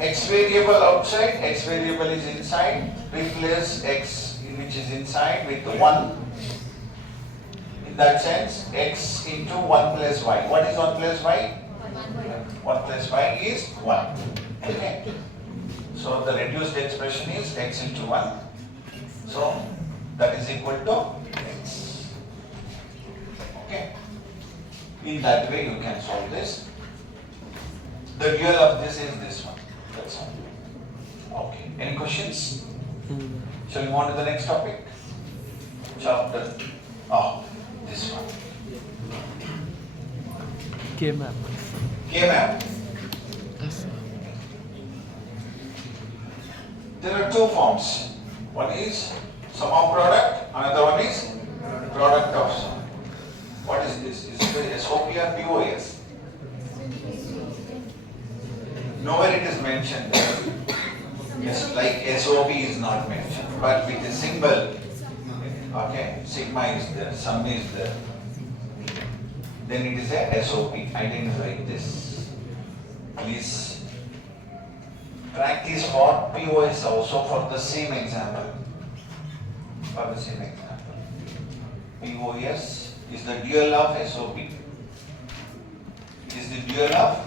X variable outside, x variable is inside. Replace x which is inside with 1. In that sense, x into 1 plus y. What is 1 plus y? 1 plus y is 1. Okay? So the reduced expression is x into 1. So that is equal to x. Okay? In that way you can solve this. The dual of this is this one. That's all. Okay. Any questions? Shall we move on to the next topic? Chapter. This one. K-map. K-map. There are 2 forms. One is sum of product, another one is product of sum. What is this? Is it SOP or POS? Nowhere it is mentioned. Yes, like SOP is not mentioned, but with a symbol. Okay, sigma is there, sum is there. Then it is a SOP. I didn't write this. Please practice for POS also for the same example. For the same example. POS is the dual of SOP. It is the dual of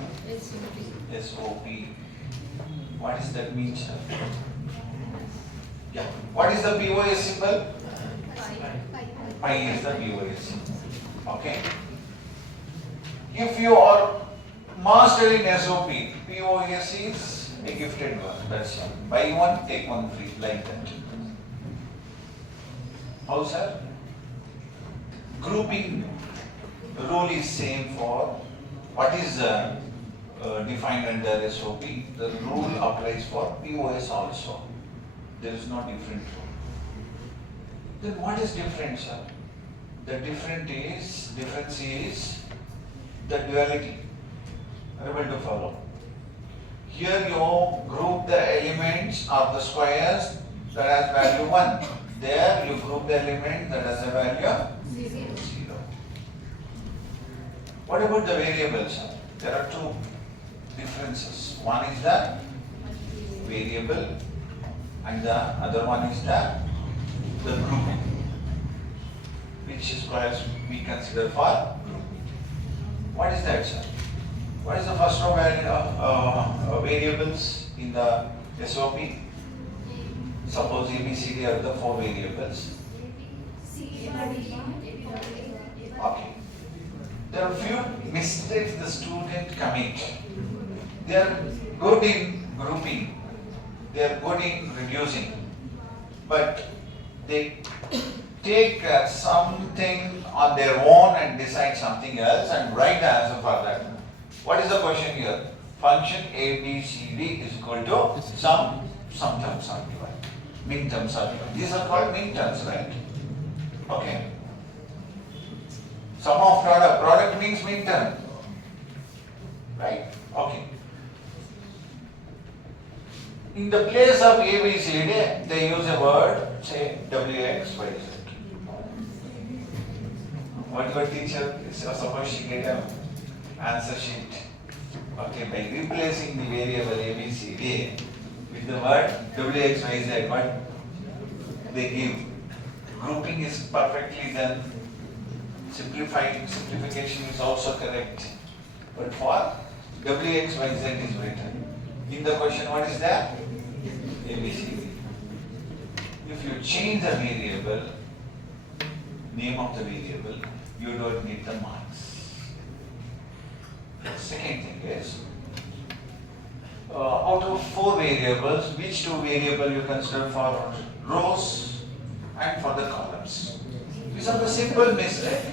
SOP. What does that mean, sir? Yeah. What is the POS symbol? Pi is the POS symbol. Okay. If you are master in SOP, POS is a gifted one. That's all. Buy one, take one free, like that. How, sir? Grouping rule is same for what is defined under SOP. The rule applies for POS also. There is no different rule. Then what is different, sir? The difference is the duality. Are you able to follow? Here you group the elements of the squares that has value 1. There you group the element that has a value 0. What about the variables? There are 2 differences. One is the variable and the other one is the grouping, which squares we consider for grouping. What is that, sir? What is the first row of variables in the SOP? Suppose A, B, C, D are the 4 variables. Okay. There are few mistakes the student commit. They are good in grouping. They are good in reducing. But they take something on their own and decide something else and write the answer for that. What is the question here? Function A, B, C, D is equal to some terms are given. Min terms are given. These are called min terms, right? Okay. Sum of product. Product means min term. Right? Okay. In the place of ABCD, they use a word, say WXYZ. What your teacher is supposed to get an answer sheet. Okay, by replacing the variable ABCD with the word WXYZ, what they give. Grouping is perfectly done. Simplification is also correct. But for WXYZ is written. In the question, what is that? ABCD. If you change the variable, name of the variable, you don't need the marks. Second thing is, out of 4 variables, which 2 variables you consider for rows and for the columns? These are the simple mistakes.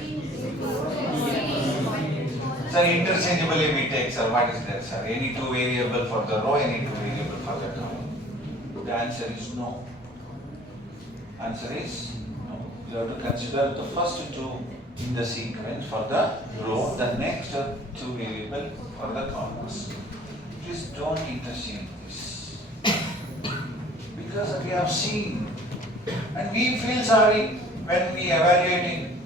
Sir, interchangeably we take, sir, what is that, sir? Any 2 variable for the row, any 2 variable for the column? The answer is no. Answer is no. You have to consider the first 2 in the sequence for the row, the next 2 variable for the columns. Please don't interchange this. Because we have seen and we feel sorry when we evaluating.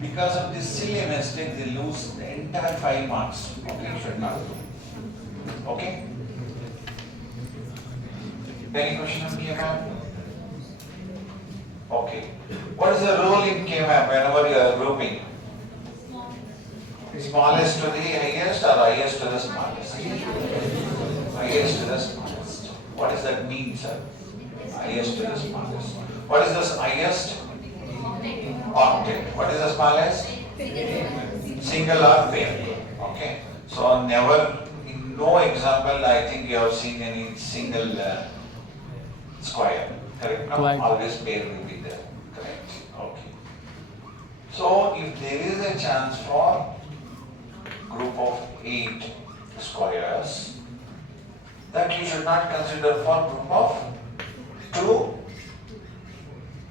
Because of this silly mistake, they lose the entire 5 marks. Okay, you should not do. Okay? Any question on K-map? Okay. What is the rule in K-map whenever you are grouping? Smallest to the highest or highest to the smallest? Highest to the smallest. What does that mean, sir? Highest to the smallest. What is the highest? Octet. What is the smallest? Single or pair. Okay. So never, in no example, I think you have seen any single square. Correct? No? Quite. Always pair will be there. Correct. Okay. So if there is a chance for group of 8 squares, that you should not consider for group of 2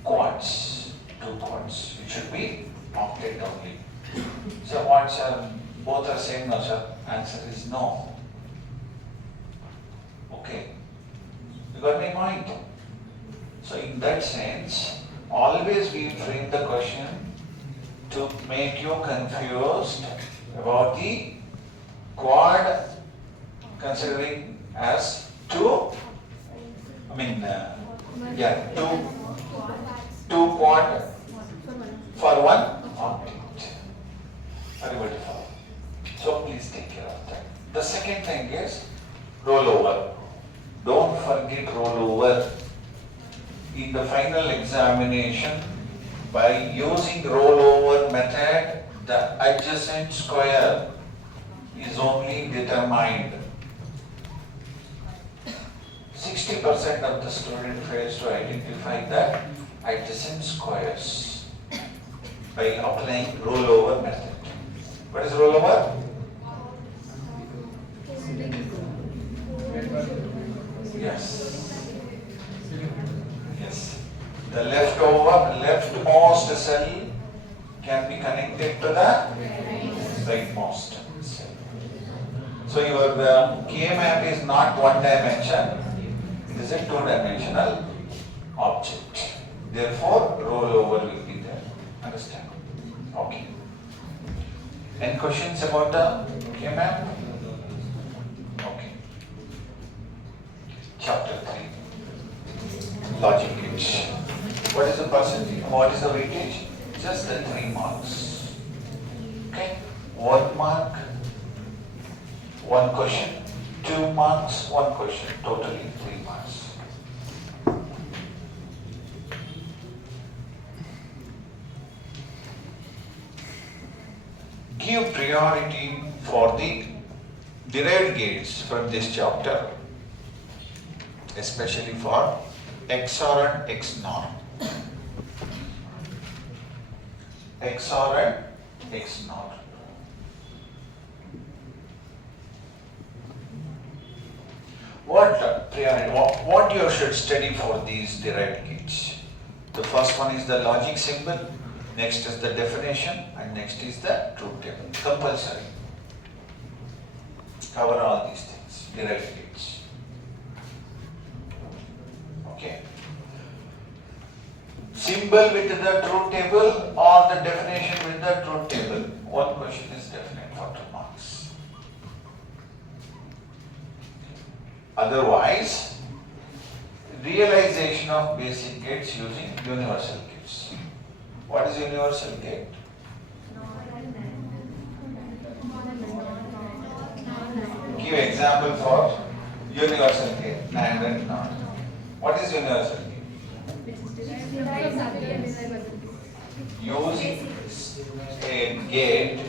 quads. 2 quads. It should be octet only. So what, sir? Both are same, no, sir? Answer is no. Okay. You got my point? So in that sense, always we frame the question to make you confused about the quad considering as 2, two quad for 1 octet. Everybody follow. So please take care of that. The second thing is rollover. Don't forget rollover. In the final examination, by using rollover method, the adjacent square is only determined. 60% of the student fails to identify the adjacent squares by applying rollover method. What is rollover? Yes. Yes. The leftmost cell can be connected to the rightmost cell. So your K-map is not 1 dimension, it is a 2-dimensional object. Therefore, rollover will be there. Understand? Okay. Any questions about the K-map? Okay. Chapter 3. Logic gate. What is the percentage? What is the weightage? Just the 3 marks. Okay. 1 mark, 1 question. 2 marks, 1 question. Totally 3 marks. Give priority for the derived gates from this chapter, especially for XOR and XNOR. XOR and XNOR. What priority? What you should study for these derived gates? The first one is the logic symbol, next is the definition, and next is the truth table. Compulsory. Cover all these things, derived gates. symbol with the truth table or the definition with the truth table? One question is definite for 2 marks. Otherwise, realization of basic gates using universal gates. What is universal gate? Give example for universal gate, NAND and NOR. What is universal gate? Using a gate,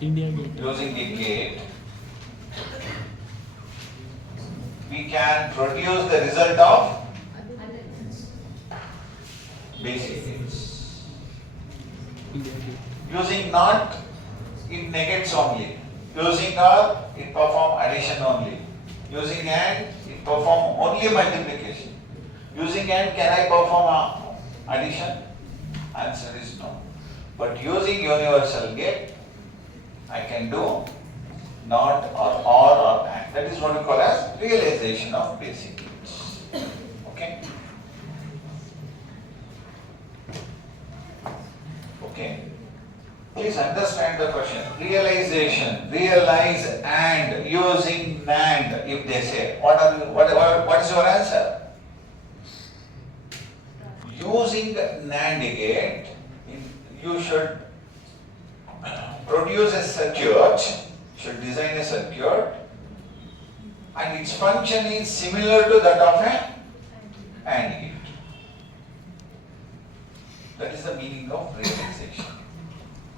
India gate. using a gate, we can produce the result of basic gates. India gate. Using NOT, it negates only. Using OR, it perform addition only. Using AND, it perform only multiplication. Using AND, can I perform addition? Answer is no. But using universal gate, I can do NOT or OR or AND. That is what we call as realization of basic gates. Okay? Okay. Please understand the question. Realization, realize and using NAND. If they say, what is your answer? Using NAND gate, you should produce a circuit, should design a circuit, and its function is similar to that of a AND gate. That is the meaning of realization.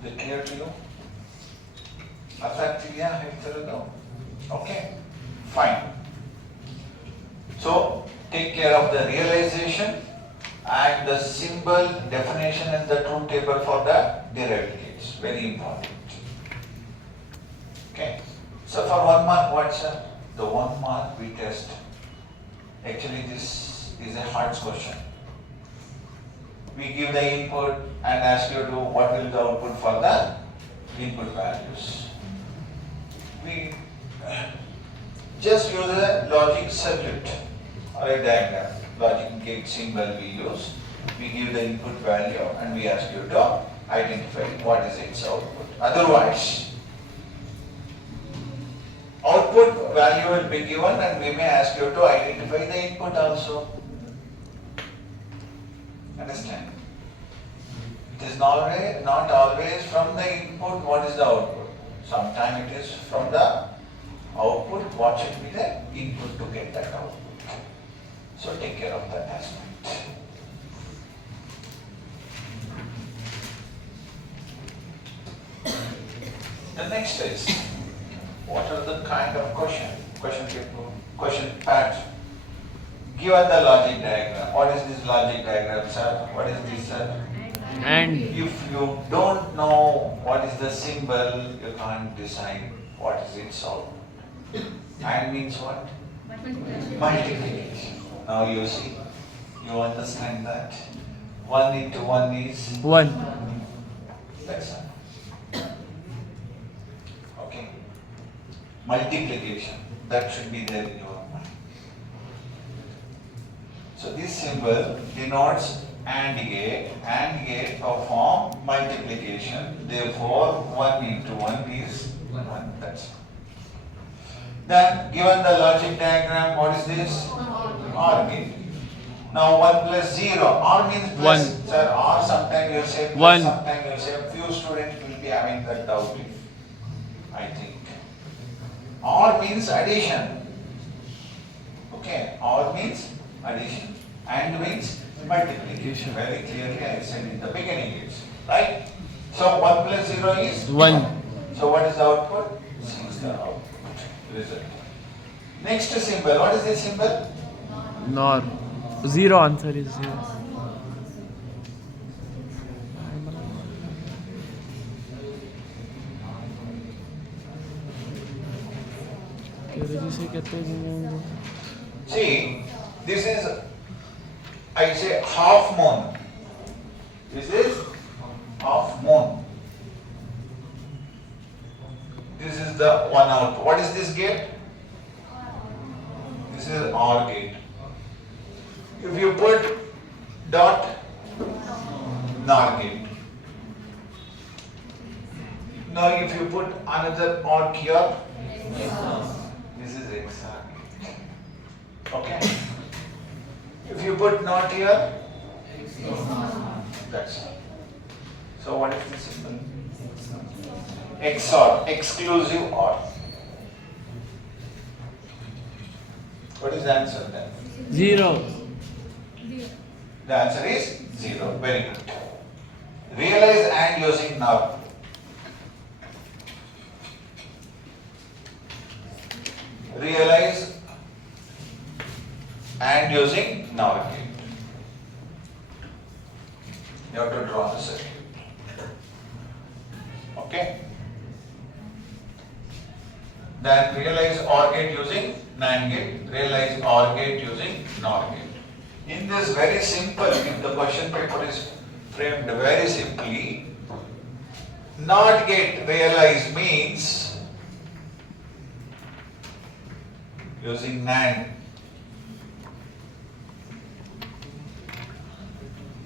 Is it clear to you? Okay, fine. So, take care of the realization and the symbol, definition and the truth table for the derived gates. Very important. Okay. So, for 1 mark, what's the 1 mark we test? Actually, this is a hard question. We give the input and ask you to what will the output for the input values. We just use a logic circuit or a diagram. Logic gate symbol we use. We give the input value and we ask you to identify what is its output. Otherwise, output value will be given and we may ask you to identify the input also. Understand? It is not always from the input what is the output. Sometimes it is from the output what should be the input to get that output. So take care of that aspect. The next is, what are the kind of question pattern? Given the logic diagram, what is this logic diagram, sir? What is this, sir? And If you don't know what is the symbol, you can't decide what is its output. And means what? Multiplication. Now you see, you understand that 1 into 1 is 1. that's all. Okay. Multiplication, that should be there in your mind. So this symbol denotes AND gate perform multiplication, therefore 1 into 1 is 1, that's all. Then given the logic diagram, what is this? OR gate. Now 1 plus 0, OR means plus. 1. Sir, OR sometimes you say plus, 1. sometimes you say, few students will be having that doubt, I think. OR means addition. Okay, OR means addition. AND means multiplication. Very clearly I said in the beginning, right? So 1 plus 0 is 1. So what is the output? C is the output result. Next symbol, what is this symbol? NOR. 0 answer is 0. See, this is, I say half moon. This is half moon. This is the one output. What is this gate? This is OR gate. If you put dot NOR gate. Now if you put another OR here, this is XOR gate. Okay. If you put NOT here, that's all. So what is the symbol? XOR, exclusive OR. What is the answer then? 0. The answer is 0. Very good. Realize and using NOR. Realize and using NOR gate. You have to draw the circuit. Okay. Then realize OR gate using NAND gate. Realize OR gate using NOR gate. In this very simple, if the question paper is framed very simply, NOT gate realize means using NAND.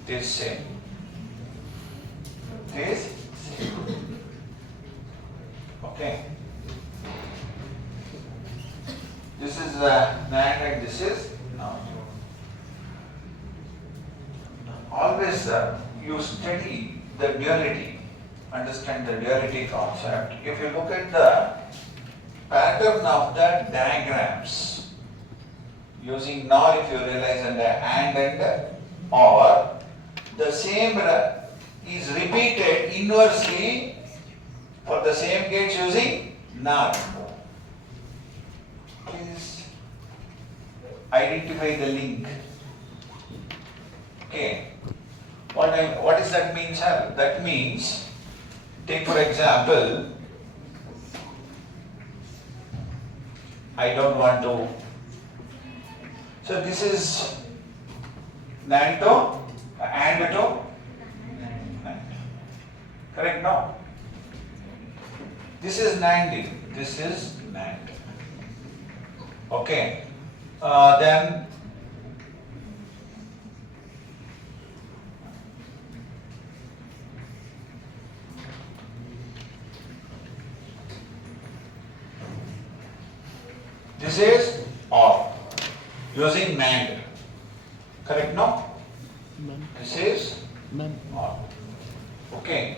This same. This same. Okay. This is NAND and this is NOT. Always you study the duality, understand the duality concept. If you look at the pattern of the diagrams using NOR, if you realize, and OR, the same is repeated inversely for the same gates using NOR. Please identify the link. Okay. What does that mean, sir? That means, take for example, I don't want to. So this is NAND to AND to NAND. Correct? No. This is NAND. This is NAND. Okay. Then this is OR using NAND. Correct? No? This is OR. Okay.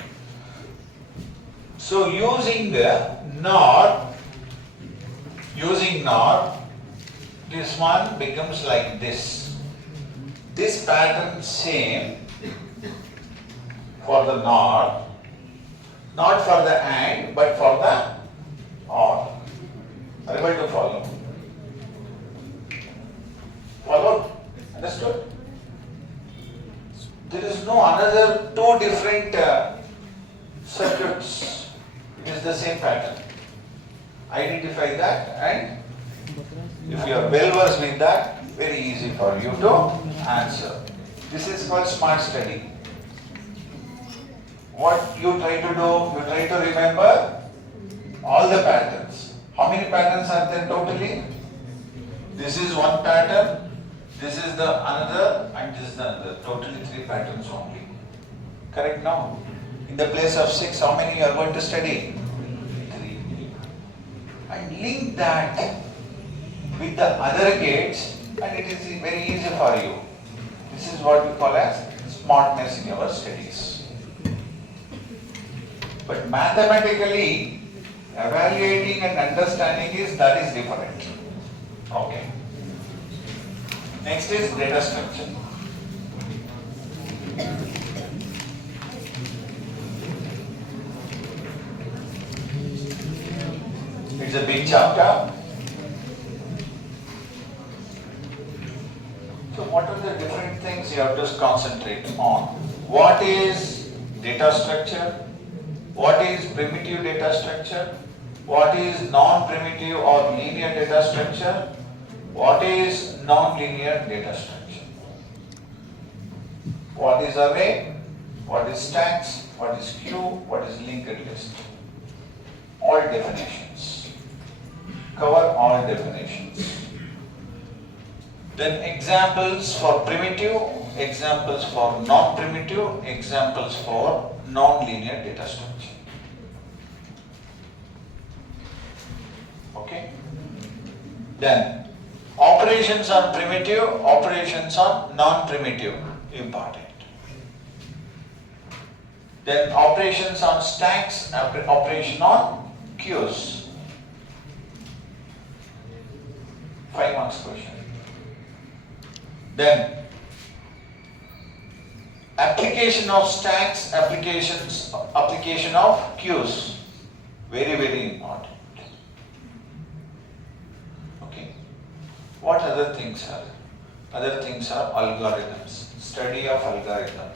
So using the NOR, this one becomes like this. This pattern same for the NOR, not for the AND, but for the OR. Are you able to follow? Followed? Understood? There is no another two different circuits. It is the same pattern. Identify that, and if you are well versed with that, very easy for you to answer. This is called smart study. What you try to do, you try to remember all the patterns. How many patterns are there totally? This is one pattern, this is the another, and this is the another. Totally 3 patterns only. Correct now? In the place of 6, how many you are going to study? 3. And link that with the other gates, and it is very easy for you. This is what we call as smartness in your studies. But mathematically, evaluating and understanding is different. Okay. Next is data structure. It's a big chapter. So what are the different things you have to concentrate on? What is data structure? What is primitive data structure? What is non-primitive or linear data structure? What is non-linear data structure? What is array? What is stacks? What is queue? What is linked list? All definitions. Cover all definitions. Then examples for primitive examples for non-primitive, examples for non-linear data structure. Okay? Then, operations on primitive, operations on non-primitive, important. Then operations on stacks, operation on queues. 5 marks question. Then application of stacks, application of queues. Very, very important. Okay. What other things are? Other things are algorithms. Study of algorithm.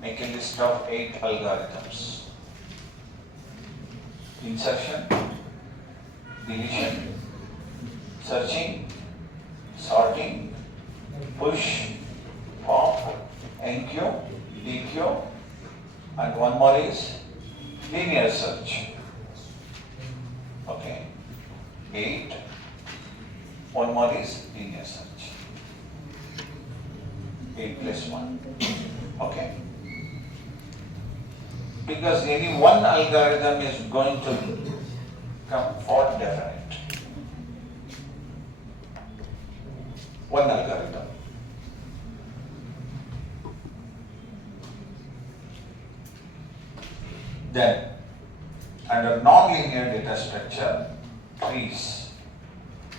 Make a list of 8 algorithms. Insertion, deletion, searching, sorting, push, pop, enqueue, dequeue, and one more is linear search. Okay, 8. One more is linear search. 8 plus 1. Okay. Because any one algorithm is going to come for definite. One algorithm. Then, under non-linear data structure, trees.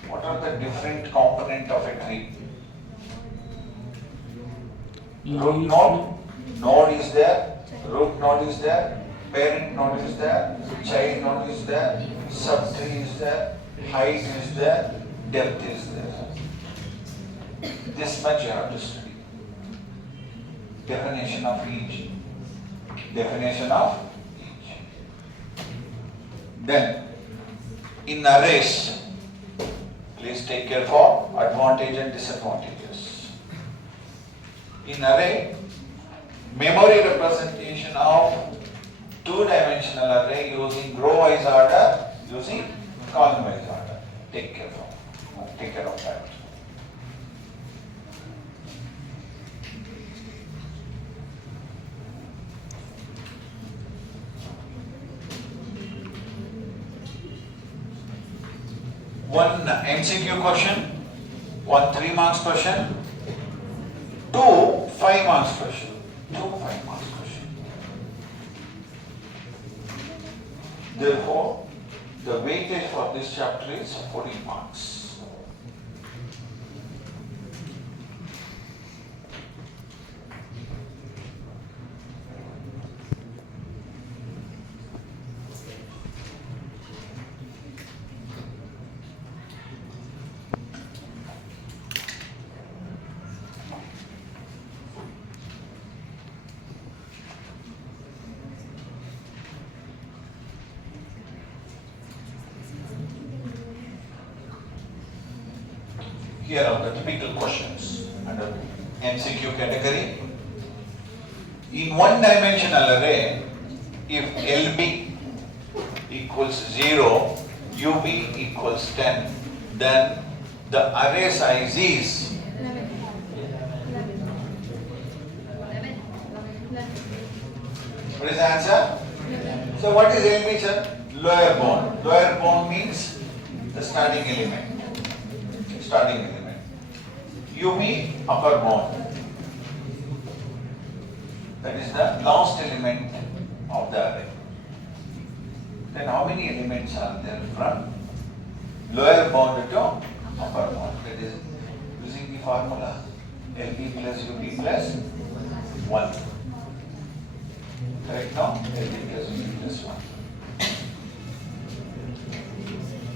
What are the different components of a tree? Root node, node is there. Root node is there, parent node is there, child node is there, subtree is there, height is there, depth is there. This much you have to study. Definition of each. Definition of each. Then, in arrays, please take care for advantage and disadvantages. In array, memory representation of two-dimensional array using row-wise order, using column-wise order. Take care of that. One MCQ question, one 3 marks question, 2 5 marks question. 2 5 marks question. Therefore, the weightage for this chapter is 14 marks. Here are the typical questions under MCQ category. In one-dimensional array, if LB equals 0, UB equals 10, then the array size is what is the answer? So what is LB, sir? Lower bound. Lower bound means the starting element. UB upper bound. That is the last element of the array. Then how many elements are there from lower bound to upper bound? That is using the formula LB plus UB plus 1. Correct now? LB plus UB plus 1.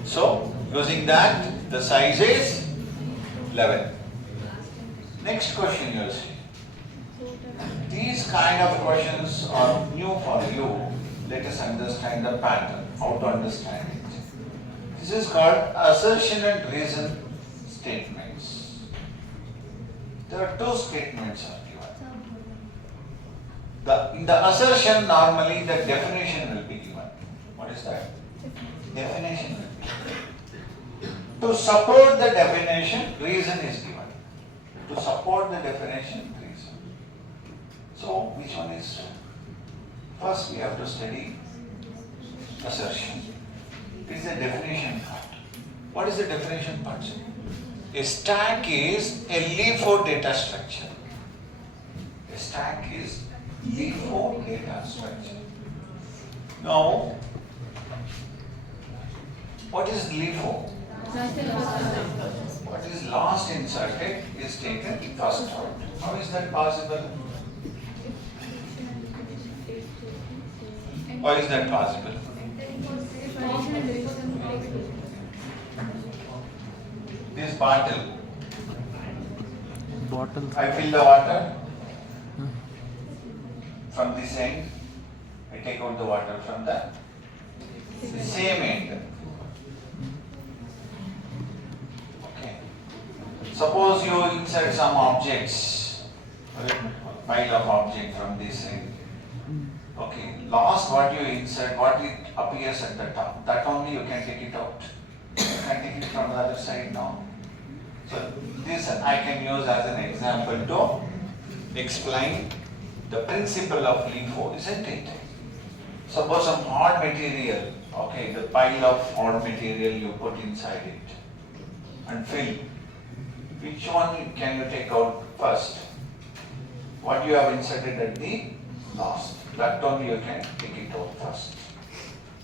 So, using that, the size is 11. Next question you will see. These kind of questions are new for you. Let us understand the pattern, how to understand it. This is called assertion and reason statements. There are 2 statements are given. In the assertion, normally the definition will be given. What is that? Definition will be given. To support the definition, reason is given. to support the definition, reason. So which one is true? First we have to study assertion. It is the definition part. What is the definition part? A stack is a LIFO data structure. A stack is LIFO data structure. Now, what is LIFO? What is last inserted is taken first out. How is that possible? Why is that possible? This bottle. I fill the water from this end. I take out the water from the same end. Okay. Suppose you insert some objects, pile of object from this end. Okay. Last what you insert, what it appears at the top, that only you can take it out. You can take it from the other side now. So this I can use as an example to explain the principle of LIFO, isn't it? Suppose some hard material, okay, the pile of hard material you put inside it and fill. Which one can you take out first? What you have inserted at the last, that only you can take it out first.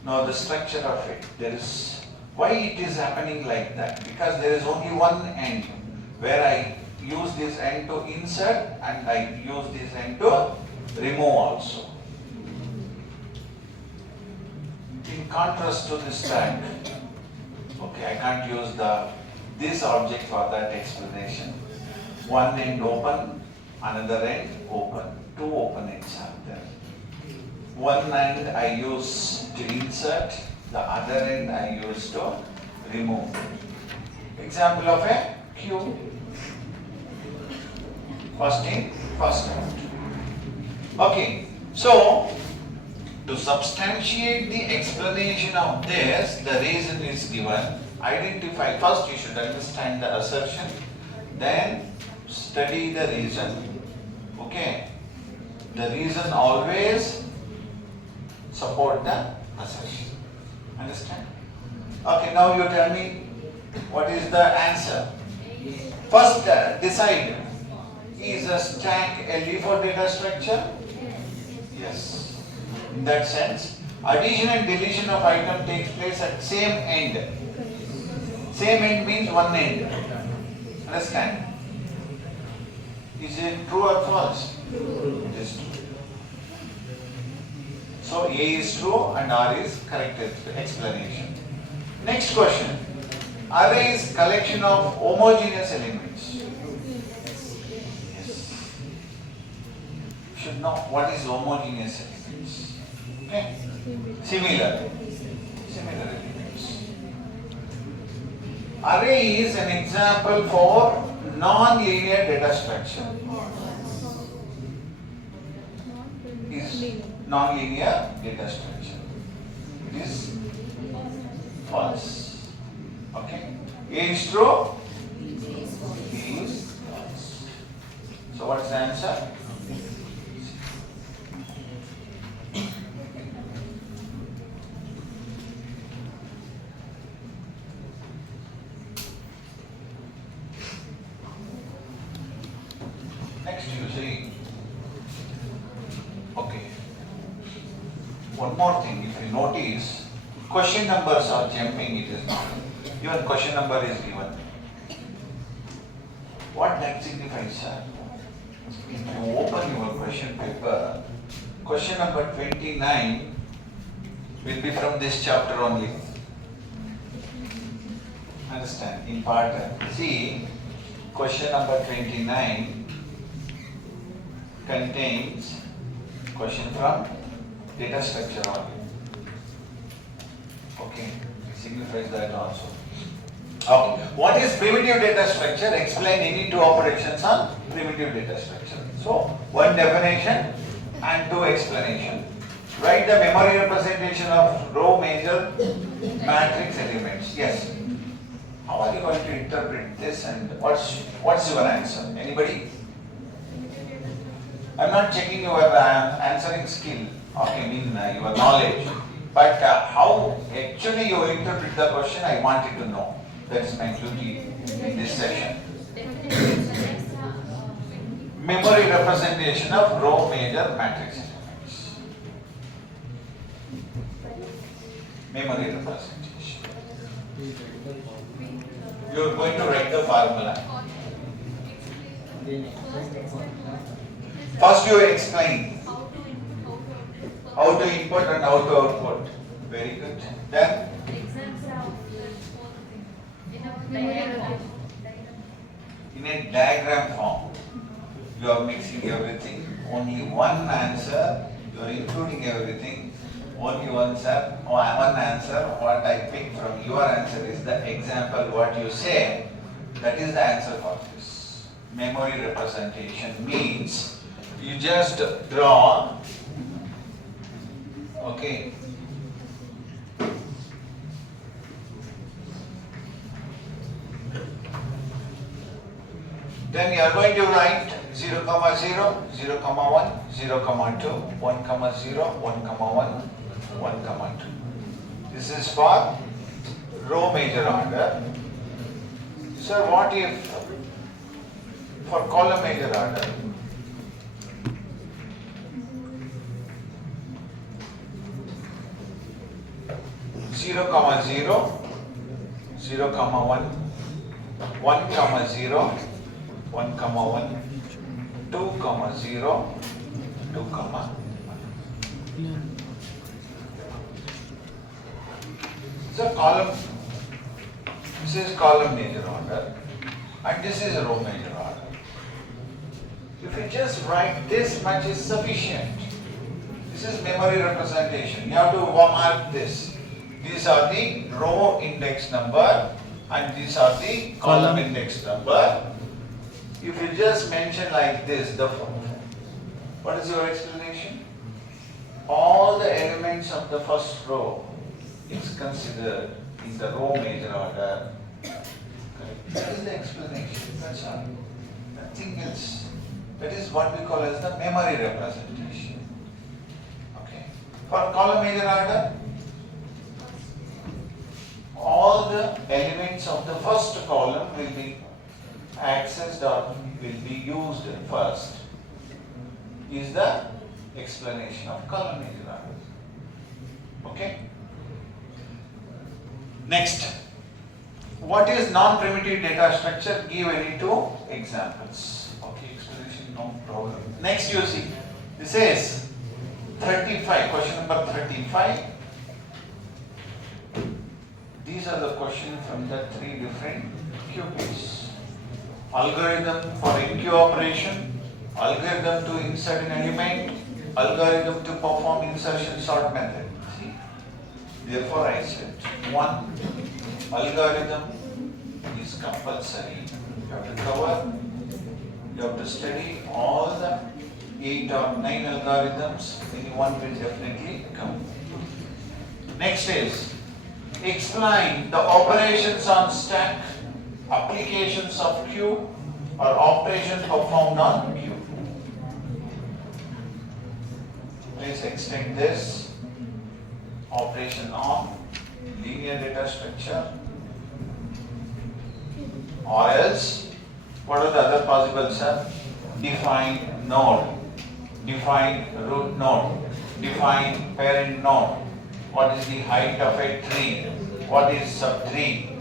Now the structure of it, there is, why it is happening like that? Because there is only one end where I use this end to insert and I use this end to remove also. In contrast to this stack, okay, I can't use this object for that explanation. One end open, another end open. Two open ends are there. One end I use to insert, the other end I use to remove. Example of a cube. First in, first out. Okay, so to substantiate the explanation of this, the reason is given. Identify, first you should understand the assertion, then study the reason. Okay, the reason always support the assertion. Understand? Okay, now you tell me what is the answer. First decide, is a stack a LIFO data structure? Yes. In that sense, addition and deletion of item takes place at same end. Same end means one end. Understand? Is it true or false? True. It is true. So A is true and R is correct explanation. Next question. Array is collection of homogeneous elements. Yes. You should know what is homogeneous elements. Okay? Similar elements. Array is an example for non-linear data structure. Is non-linear data structure. It is false. Okay? A is true. B is false. So what is the answer? Next you see. Okay. One more thing, if you notice, question numbers are jumping, it is not. Even question number is given. What that signifies, sir? If you open your question paper, question number 29 will be from this chapter only. Understand? In part, see, question number 29 contains question from data structure only. Okay, it signifies that also. Okay, what is primitive data structure? Explain any two operations on primitive data structure. So, one definition and two explanation. Write the memory representation of row major matrix elements. Yes. How are you going to interpret this and what's your answer? Anybody? I'm not checking your answering skill, okay, your knowledge, but how actually you interpret the question, I wanted to know. That is my duty in this session. Memory representation of row major matrix elements. Memory representation. You are going to write the formula. First you explain how to input and how to output. Very good. Then in a diagram form, you are mixing everything. Only one answer. You are including everything. Only one answer. What I pick from your answer is the example. What you say. That is the answer for this. Memory representation means you just draw. Okay. Then you are going to write 0, 0, 0, 1, 0, 2, 1, 0, 1, 1, 2. This is for row major order. Sir, what if for column major order? Zero, 0, 0, 1, 1, 0, 1, 1, 2, 0, 2, 1. So column, this is column major order and this is row major order. If you just write this much is sufficient. This is memory representation. You have to mark this. These are the row index number and these are the column index number. If you just mention like this, what is your explanation? All the elements of the first row is considered in the row major order. That is the explanation. That's all. Nothing else. That is what we call as the memory representation. Okay. For column major order, all the elements of the first column will be accessed or will be used first. Is the explanation of column major order. Okay. Next, what is non-primitive data structure? Give any two examples. Okay, explanation no problem. Next you see, this is 35, question number 35. These are the questions from the three different qubits. Algorithm for NQ operation, algorithm to insert an element, algorithm to perform insertion sort method. See? Therefore I said, one, algorithm is compulsory. You have to cover, you have to study all the 8 or 9 algorithms, then one will definitely come. Next is, explain the operations on stack, applications of queue or operations performed on queue. Please extend this. Operation on linear data structure, or else what are the other possibles, sir? Define node, define root node, define parent node. What is the height of a tree? What is subtree?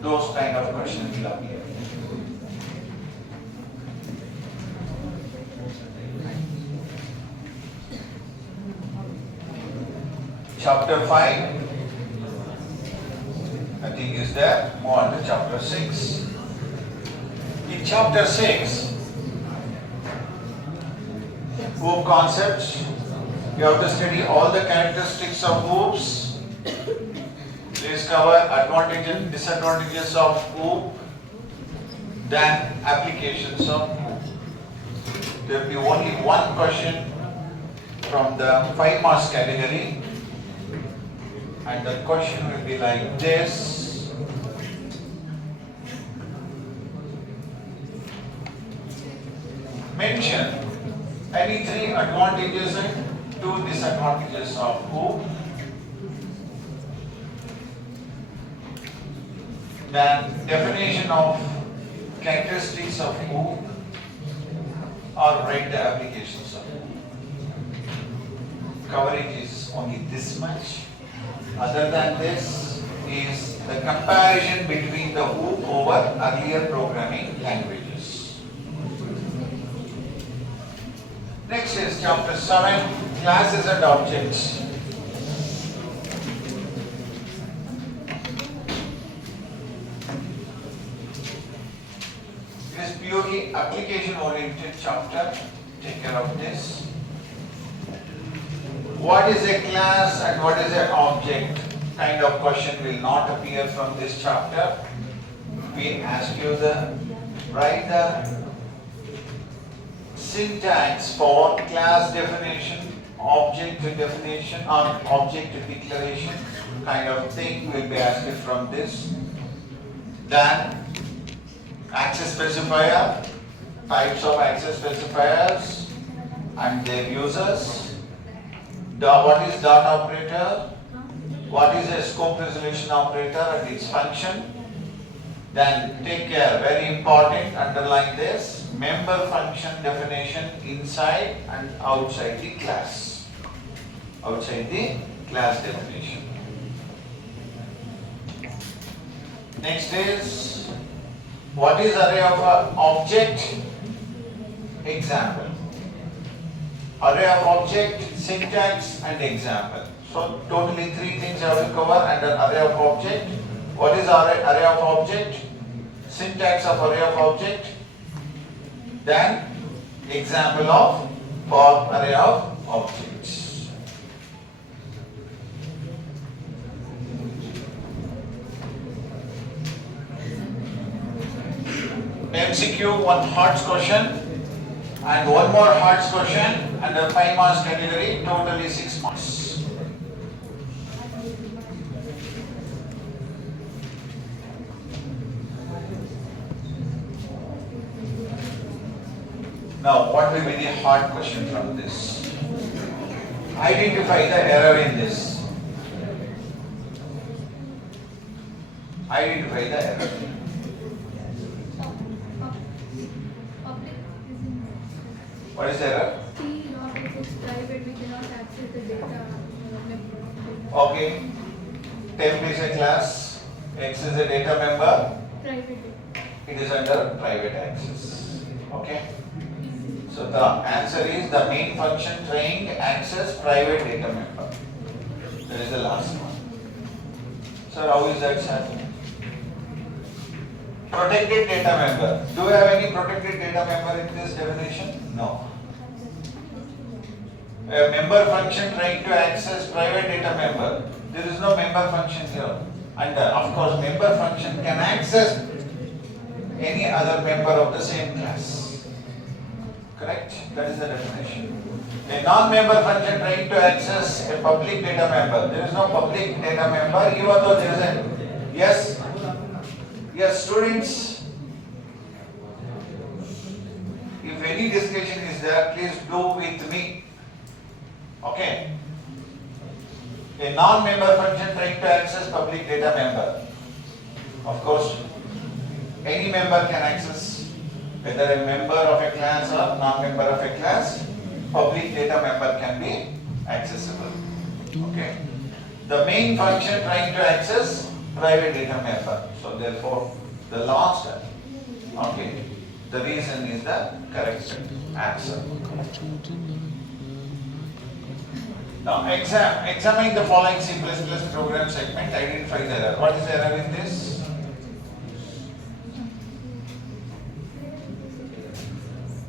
Those kind of questions will appear. Chapter 5, I think is there. Move on to chapter 6. In chapter 6, hoop concepts. You have to study all the characteristics of hoops. Please cover advantages and disadvantages of hoop, then applications of hoop. There will be only one question from the 5 marks category, and the question will be like this. mention any three advantages and two disadvantages of OOP. Then definition of characteristics of OOP or write the applications of OOP. Coverage is only this much. Other than this is the comparison between the OOP over earlier programming languages. Next is chapter 7, classes and objects. It is purely application oriented chapter. Take care of this. What is a class and what is an object kind of question will not appear from this chapter. We ask you to write the syntax for class definition, object definition or object declaration kind of thing will be asked from this. Then access specifier, types of access specifiers and their users. What is dot operator? What is a scope resolution operator and its function? Then take care, very important, underline this, member function definition inside and outside the class. Outside the class definition. Next is, what is array of object? Example. Array of object, syntax and example. So totally three things I will cover under array of object. What is array of object? Syntax of array of object. Then example of for array of objects. MCQ, one hard question and one more hard question under 5 marks category, totally 6 marks. Now, what will be the hard question from this? Identify the error in this. Identify the error. What is the error? T not is private, we cannot access the data. Okay. Temp is a class, X is a data member, Private. it is under private access. Okay. So the answer is the main function trying to access private data member. That is the last one. So how is that happening? Protected data member. Do you have any protected data member in this definition? No. A member function trying to access private data member. There is no member function here. And of course, member function can access any other member of the same class. Correct? That is the definition. A non-member function trying to access a public data member. There is no public data member, even though there is a yes. Yes, students. If any discussion is there, please do with me. Okay. A non-member function trying to access public data member. Of course, any member can access, whether a member of a class or non-member of a class, public data member can be accessible. Okay. The main function trying to access private data member. So therefore, the last, okay, the reason is the correct answer. Now examine the following C++ program segment, identify the error. What is the error in this?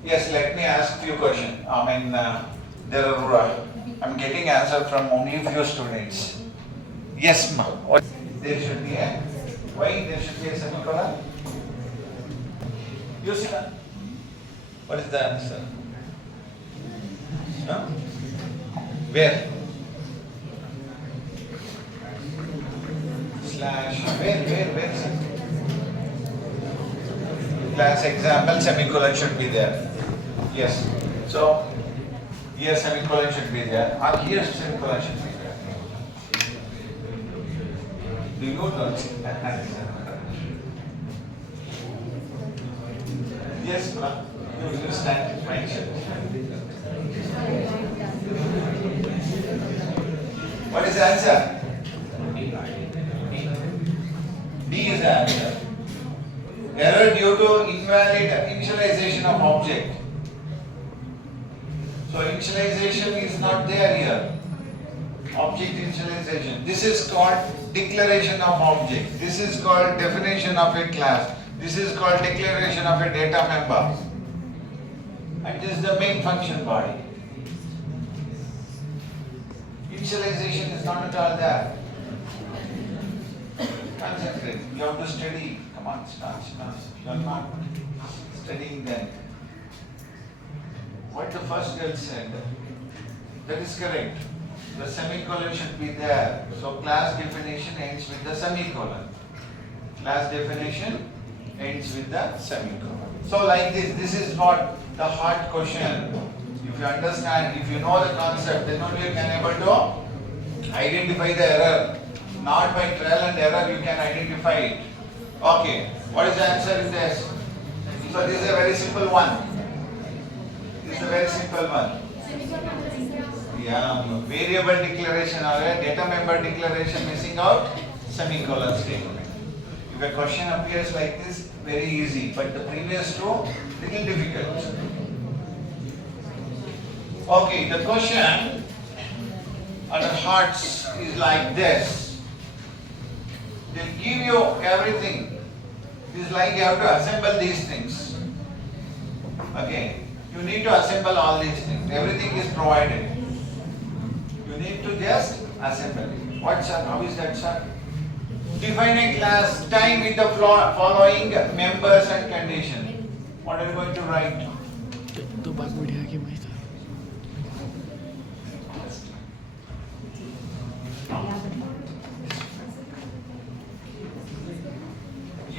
Yes, let me ask few questions. There are, I'm getting answer from only few students. Yes, ma'am. What? There should be a, why there should be a semicolon? You see that? What is the answer? No? Where? Slash, where is it? Class example, semicolon should be there. Yes. So here semicolon should be there, or here semicolon should be there. Do you know? Yes, ma'am. You stand. Mention. What is the answer? D is the answer. Error due to invalid initialization of object. So initialization is not there here. Object initialization. This is called declaration of object. This is called definition of a class. This is called declaration of a data member. And this is the main function body. Initialization is not at all there. Concentrate. You have to study. Come on, start. You are not studying that. What the first girl said, that is correct. The semicolon should be there. So class definition ends with the semicolon. Class definition ends with the semicolon. So like this is what the hard question. If you understand, if you know the concept, then only you can able to identify the error. Not by trial and error you can identify it. Okay, what is the answer in this? So this is a very simple one. This is a very simple one. Yeah, variable declaration or a data member declaration missing out semicolon statement. If a question appears like this, very easy, but the previous two, little difficult. Okay, the question under hearts is like this. They'll give you everything. It is like you have to assemble these things. Okay, you need to assemble all these things. Everything is provided. You need to just assemble it. What, sir? How is that, sir? Define a class time with the following members and condition. What are you going to write? तो बात बढ़िया की मैं था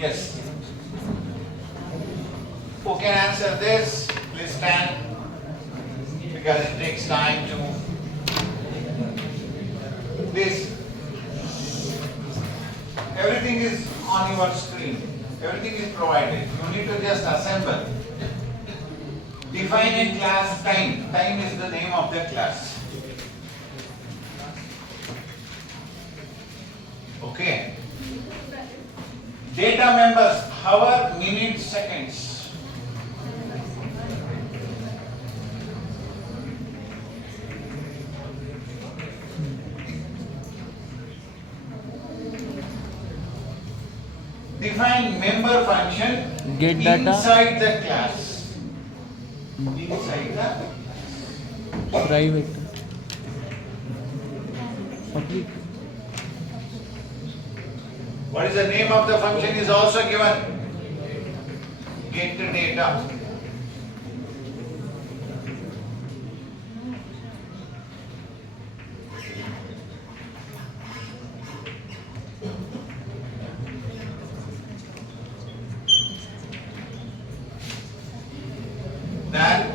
Yes. Who can answer this? Please stand. Because it takes time to. This. Everything is on your screen. Everything is provided. You need to just assemble. Define a class time. Time is the name of the class. Okay. Data members, hour, minutes, seconds. Define member function Get data. inside the class. Inside the private public What is the name of the function is also given. Get the data. Then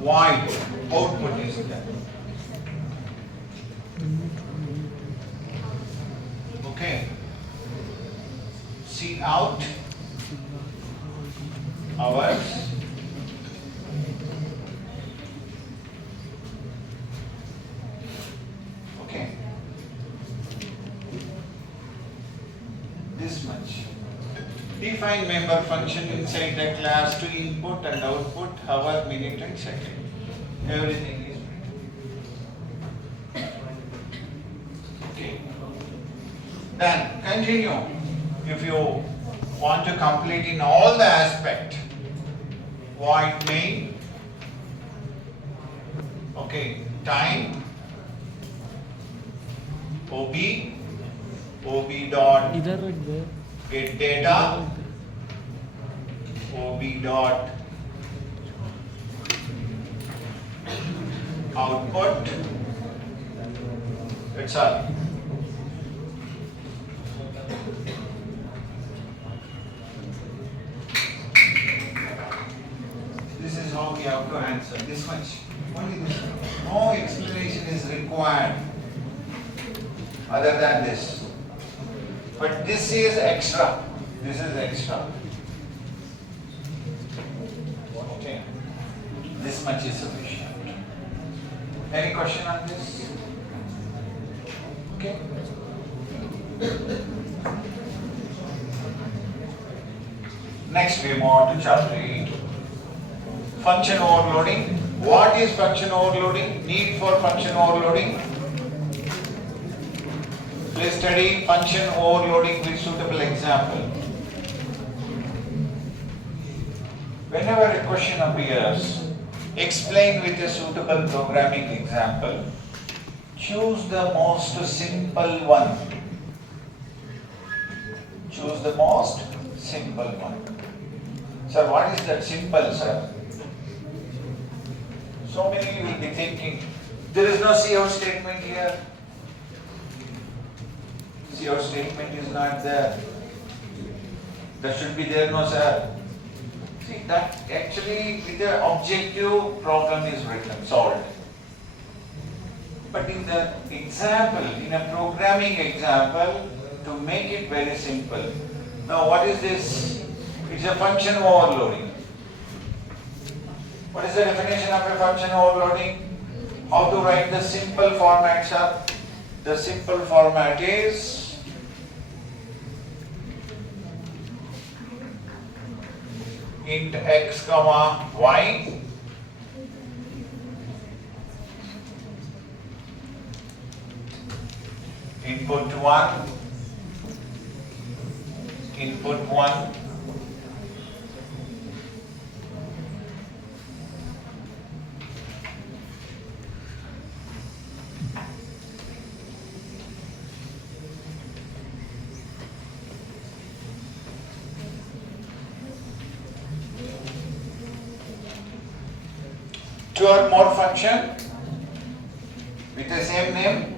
void output is there. Okay. See out hours. Okay. This much. Define member function inside the class to input and output hour, minute and second. Everything is okay. Then continue. If you want to complete in all the aspect, void main. Okay, time. OB dot इधर रख दे get data. OB dot output. That's all. other than this. But this is extra. This is extra. Okay. This much is sufficient. Any question on this? Okay. Next we move on to chapter 8. Function overloading. What is function overloading? Need for function overloading. Please study function overloading with suitable example. Whenever a question appears, explain with a suitable programming example. Choose the most simple one. Choose the most simple one. Sir, what is that simple, sir? So many will be thinking, there is no CO statement here. CO statement is not there. That should be there, no sir. See, that actually with the objective problem is written, solved. But in the example, in a programming example, to make it very simple. Now what is this? It's a function overloading. What is the definition of a function overloading? How to write the simple format, sir? The simple format is int x comma y input 1 two or more function with the same name.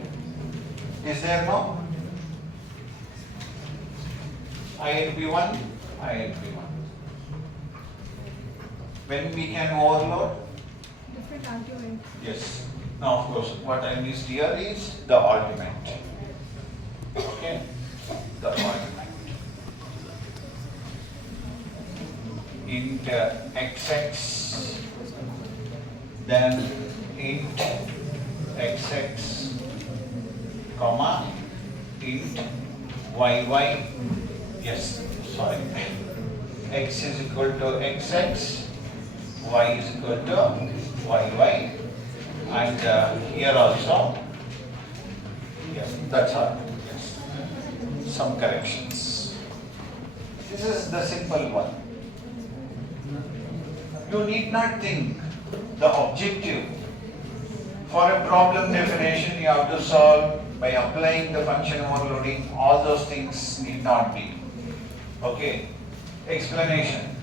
Is there no? INP1, INP1. When we can overload? Different argument. Yes. Now of course what I missed here is the argument. Okay? The argument. Int xx, then int xx, comma, int yy, yes, sorry, x is equal to xx, y is equal to yy, and here also, yes, that's all, yes, some corrections. This is the simple one. You need not think the objective. For a problem definition, you have to solve by applying the function overloading. All those things need not be. Okay. Explanation.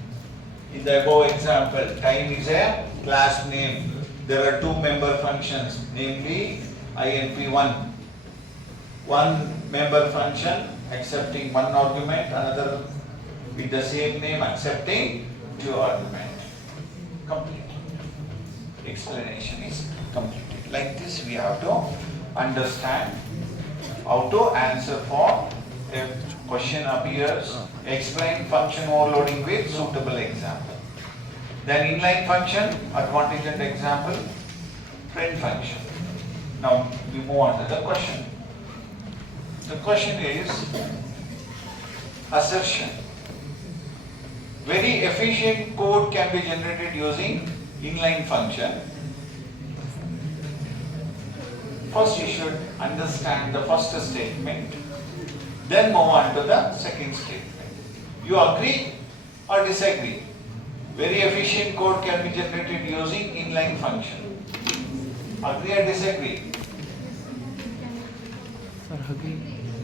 In the above example, time is a class name. There are two member functions, namely INP1. One member function accepting one argument, another with the same name accepting two arguments. Complete. Explanation is completed. Like this we have to understand how to answer for a question appears, explain function overloading with suitable example. Then inline function, advantage and example, print function. Now we move on to the question. The question is assertion. Very efficient code can be generated using inline function. First you should understand the first statement, then move on to the second statement. You agree or disagree? Very efficient code can be generated using inline function. Agree or disagree? Sir, agree.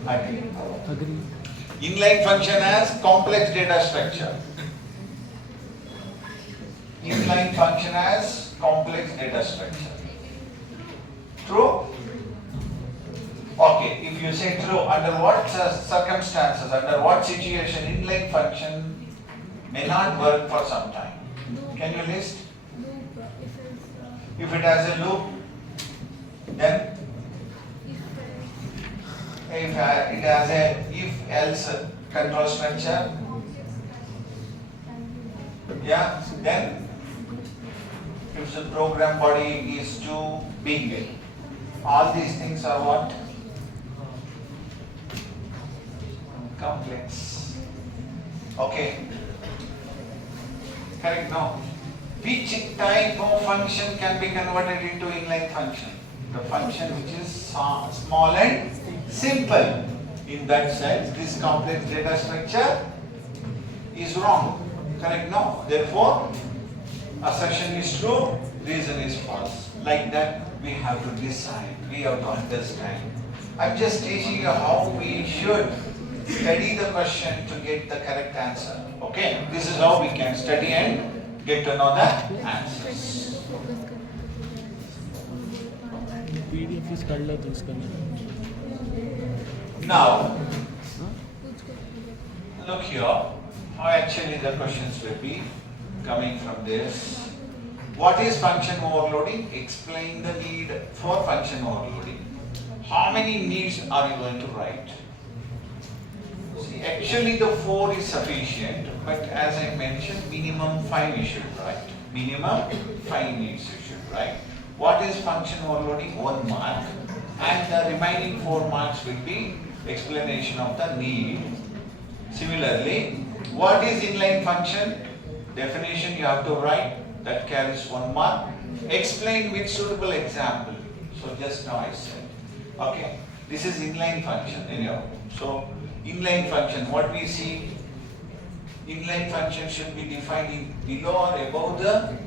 Agree. Agree. Inline function has complex data structure. Inline function has complex data structure. True? Okay, if you say true, under what circumstances, under what situation inline function may not work for some time? Can you list? Loop, If it has a loop, then if it has a if-else control structure, yeah, then if the program body is too big, all these things are what? Complex. Okay. Correct? No. Which type of function can be converted into inline function? The function which is small and simple. In that sense, this complex data structure is wrong. Correct? No. Therefore, assertion is true, reason is false. Like that, we have to decide, we have to understand. I'm just teaching you how we should study the question to get the correct answer. Okay? This is how we can study and get to know the answers. PDF is कर लो तो उसका Now, look here, how actually the questions will be coming from this. What is function overloading? Explain the need for function overloading. How many needs are you going to write? See, actually the 4 is sufficient, but as I mentioned, minimum 5 you should write. Minimum 5 needs you should write. What is function overloading? 1 mark. And the remaining 4 marks will be explanation of the need. Similarly, what is inline function? Definition you have to write, that carries 1 mark. Explain with suitable example. So just now I said. Okay, this is inline function anyhow. So inline function, what we see, inline function should be defined in below or above the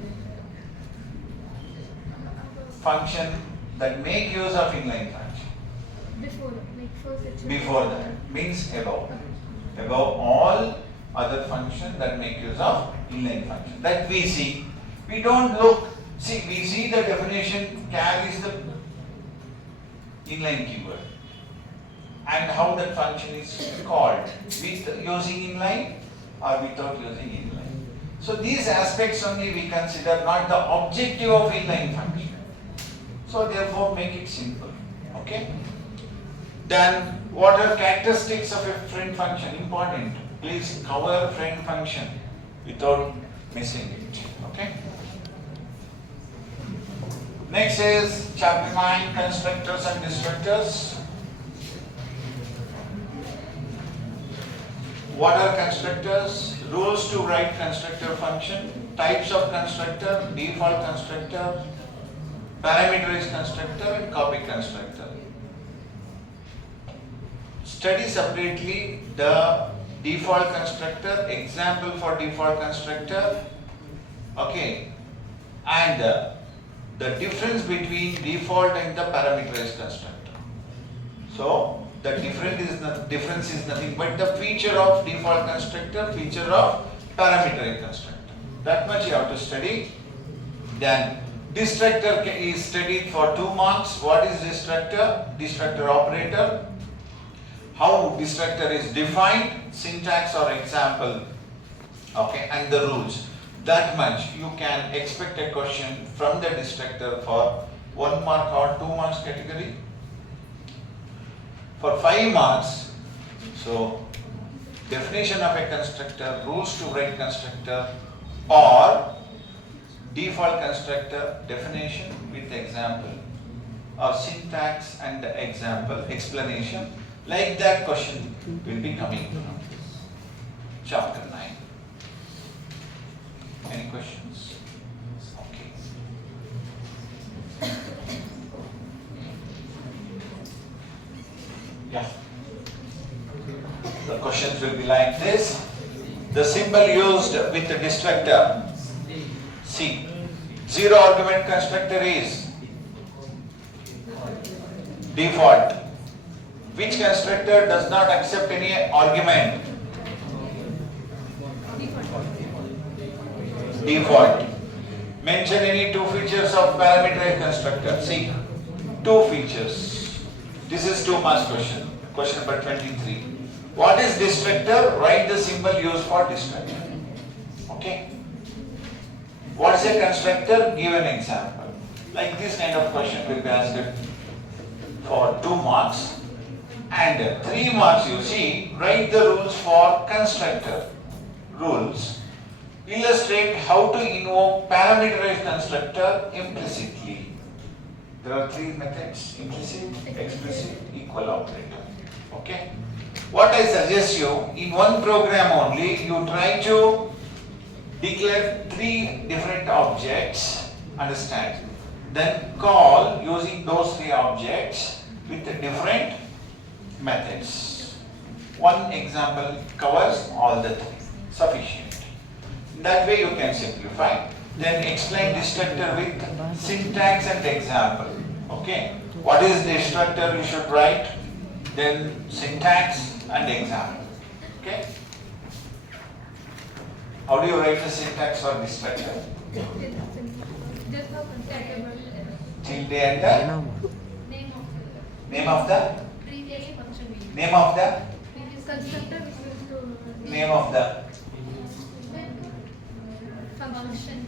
function that make use of inline function. Before, like first section. Before that, means above. Above all other functions that make use of inline function. That we see. We don't look, see, we see the definition carries the inline keyword. And how that function is called, with using inline or without using inline. So these aspects only we consider, not the objective of inline function. So therefore make it simple. Okay? Then what are characteristics of a friend function? Important. Please cover friend function without missing it. Okay? Next is chapter 9, constructors and destructors. What are constructors? Rules to write constructor function. Types of constructor, default constructor, parameterized constructor and copy constructor. Study separately the default constructor, example for default constructor, okay, and the difference between default and the parameterized constructor. So the difference is nothing but the feature of default constructor, feature of parameterized constructor. That much you have to study. Then destructor is studied for 2 marks. What is destructor? Destructor operator. How destructor is defined, syntax or example, okay, and the rules. That much you can expect a question from the destructor for 1 mark or 2 marks category. For 5 marks, so definition of a constructor, rules to write constructor, or default constructor definition with example, or syntax and example explanation. Like that question will be coming from chapter 9. Any questions? Okay. Yeah. The questions will be like this. The symbol used with the destructor. See, zero argument constructor is default. Which constructor does not accept any argument? Default. Mention any 2 features of parameterized constructor. See, 2 features. This is 2 marks question. Question number 23. What is destructor? Write the symbol used for destructor. Okay. What is a constructor? Give an example. Like this kind of question will be asked for 2 marks. And 3 marks, you see, write the rules for constructor. Rules. Illustrate how to invoke parameterized constructor implicitly. There are 3 methods: implicit, explicit, equal operator. Okay? What I suggest you, in one program only, you try to declare 3 different objects, understand? Then call using those 3 objects with different methods. One example covers all the 3, sufficient. That way you can simplify. Then explain destructor with syntax and example. Okay? What is destructor you should write? Then syntax and example. Okay? How do you write the syntax for destructor? Just how compatible. Tilde and the name of the Previous function. name of the Previous constructor which is to name of the function.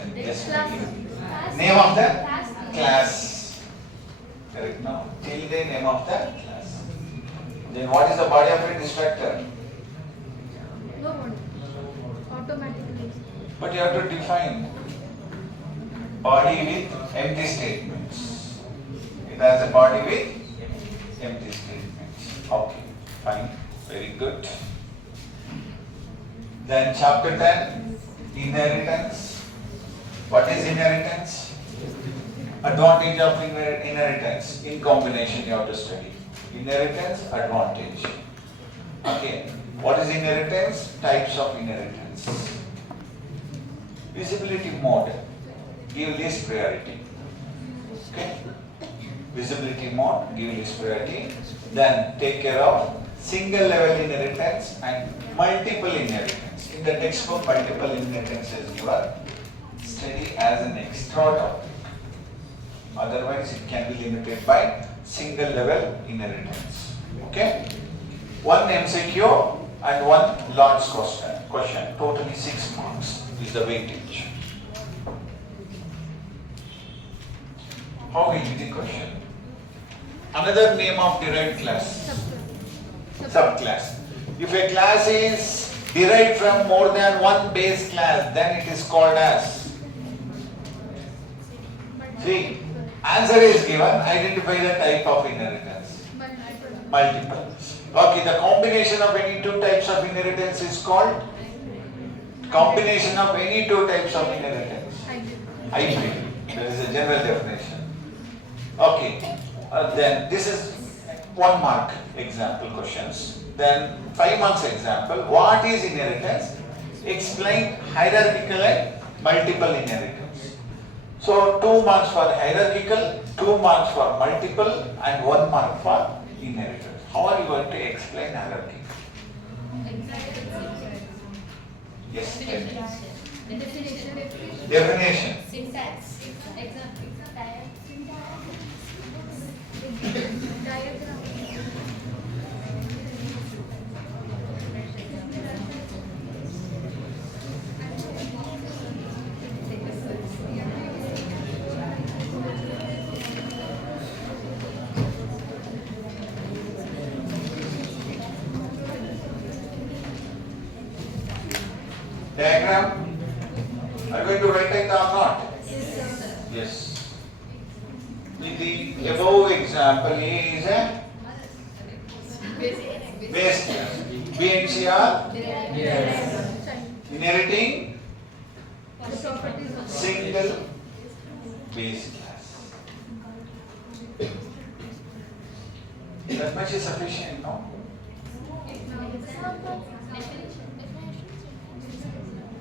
and just Class. name of the class. Correct now. Tilde name of the class. Then what is the body of a destructor? No one. Automatically. But you have to define body with empty statements. It has a body with empty statements. Okay, fine, very good. Then chapter 10, inheritance. What is inheritance? Advantage of inheritance. In combination you have to study. Inheritance, advantage. Okay, what is inheritance? Types of inheritance. Visibility mode, give least priority. Okay? Visibility mode, give least priority. Then take care of single level inheritance and multiple inheritance. In the textbook, multiple inheritance is given. Study as an extra topic. Otherwise, it can be limited by single level inheritance. Okay? One MCQ and one large question. Totally 6 marks is the weightage. How will be the question? Another name of derived class. Subclass. If a class is derived from more than one base class, then it is called as. See, answer is given. Identify the type of inheritance. Multiple. Okay, the combination of any 2 types of inheritance is called combination of any 2 types of inheritance. Hybrid. There is a general definition. Okay, then this is 1 mark example questions. Then 5 marks example. What is inheritance? Explain hierarchical and multiple inheritance. So 2 marks for hierarchical, 2 marks for multiple, and 1 mark for inheritance. How are you going to explain hierarchy? Yes. Definition. Syntax. Diagram. Diagram. Are you going to write it or not? Yes. In the above example, A is a base class. B and C are inheriting single base class. That much is sufficient, no?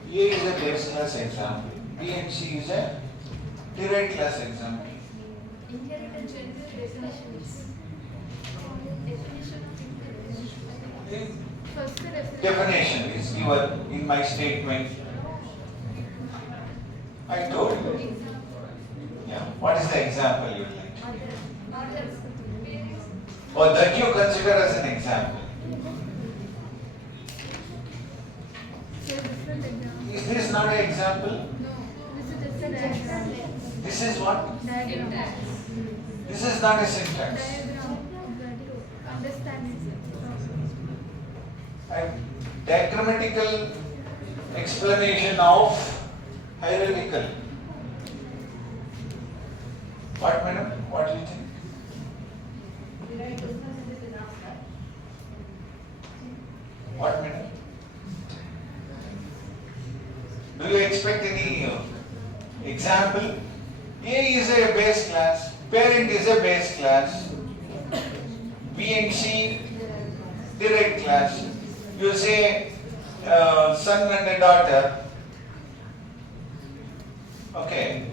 A is a base class example. B and C is a derived class example. Inheritance definitions. Definition is given in my statement. I told you. Yeah. What is the example you would like? Or that you consider as an example? Is this not an example? No, this is just a diagram. This is what? Diagram. This is not a syntax. Diagram that to understand it. A diagrammatical explanation of hierarchical. What, madam? What do you think? What, madam? Do you expect any example? A is a base class, parent is a base class, B and C direct class. You say son and a daughter. Okay.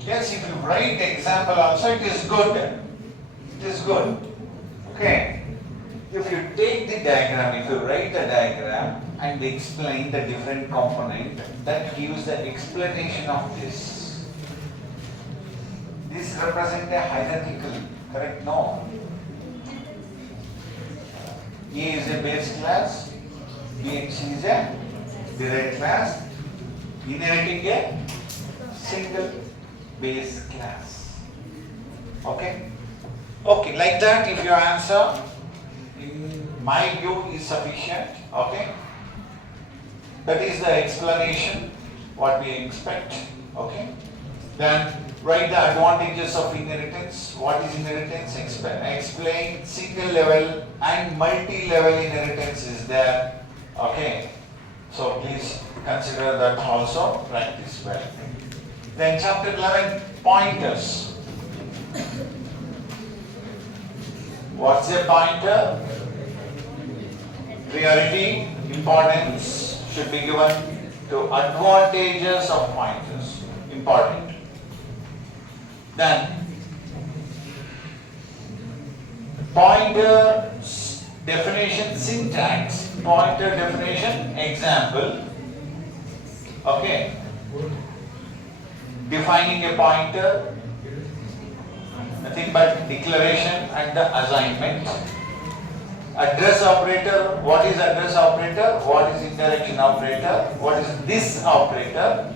Yes, if you write the example also, it is good. It is good. Okay. If you take the diagram, if you write the diagram and explain the different component, that gives the explanation of this. This represents a hierarchical, correct? No. A is a base class, B and C is a direct class, inheriting a single base class. Okay? Okay, like that if your answer in my view is sufficient, okay? That is the explanation, what we expect, okay? Then write the advantages of inheritance. What is inheritance? Explain single level and multi-level inheritance is there, okay? So please consider that also, practice well. Then chapter 11, pointers. What's a pointer? Priority, importance should be given to advantages of pointers. Important. Then, pointer definition syntax. Pointer definition example. Okay. Defining a pointer, nothing but declaration and the assignment. Address operator, what is address operator? What is indirection operator? What is this operator?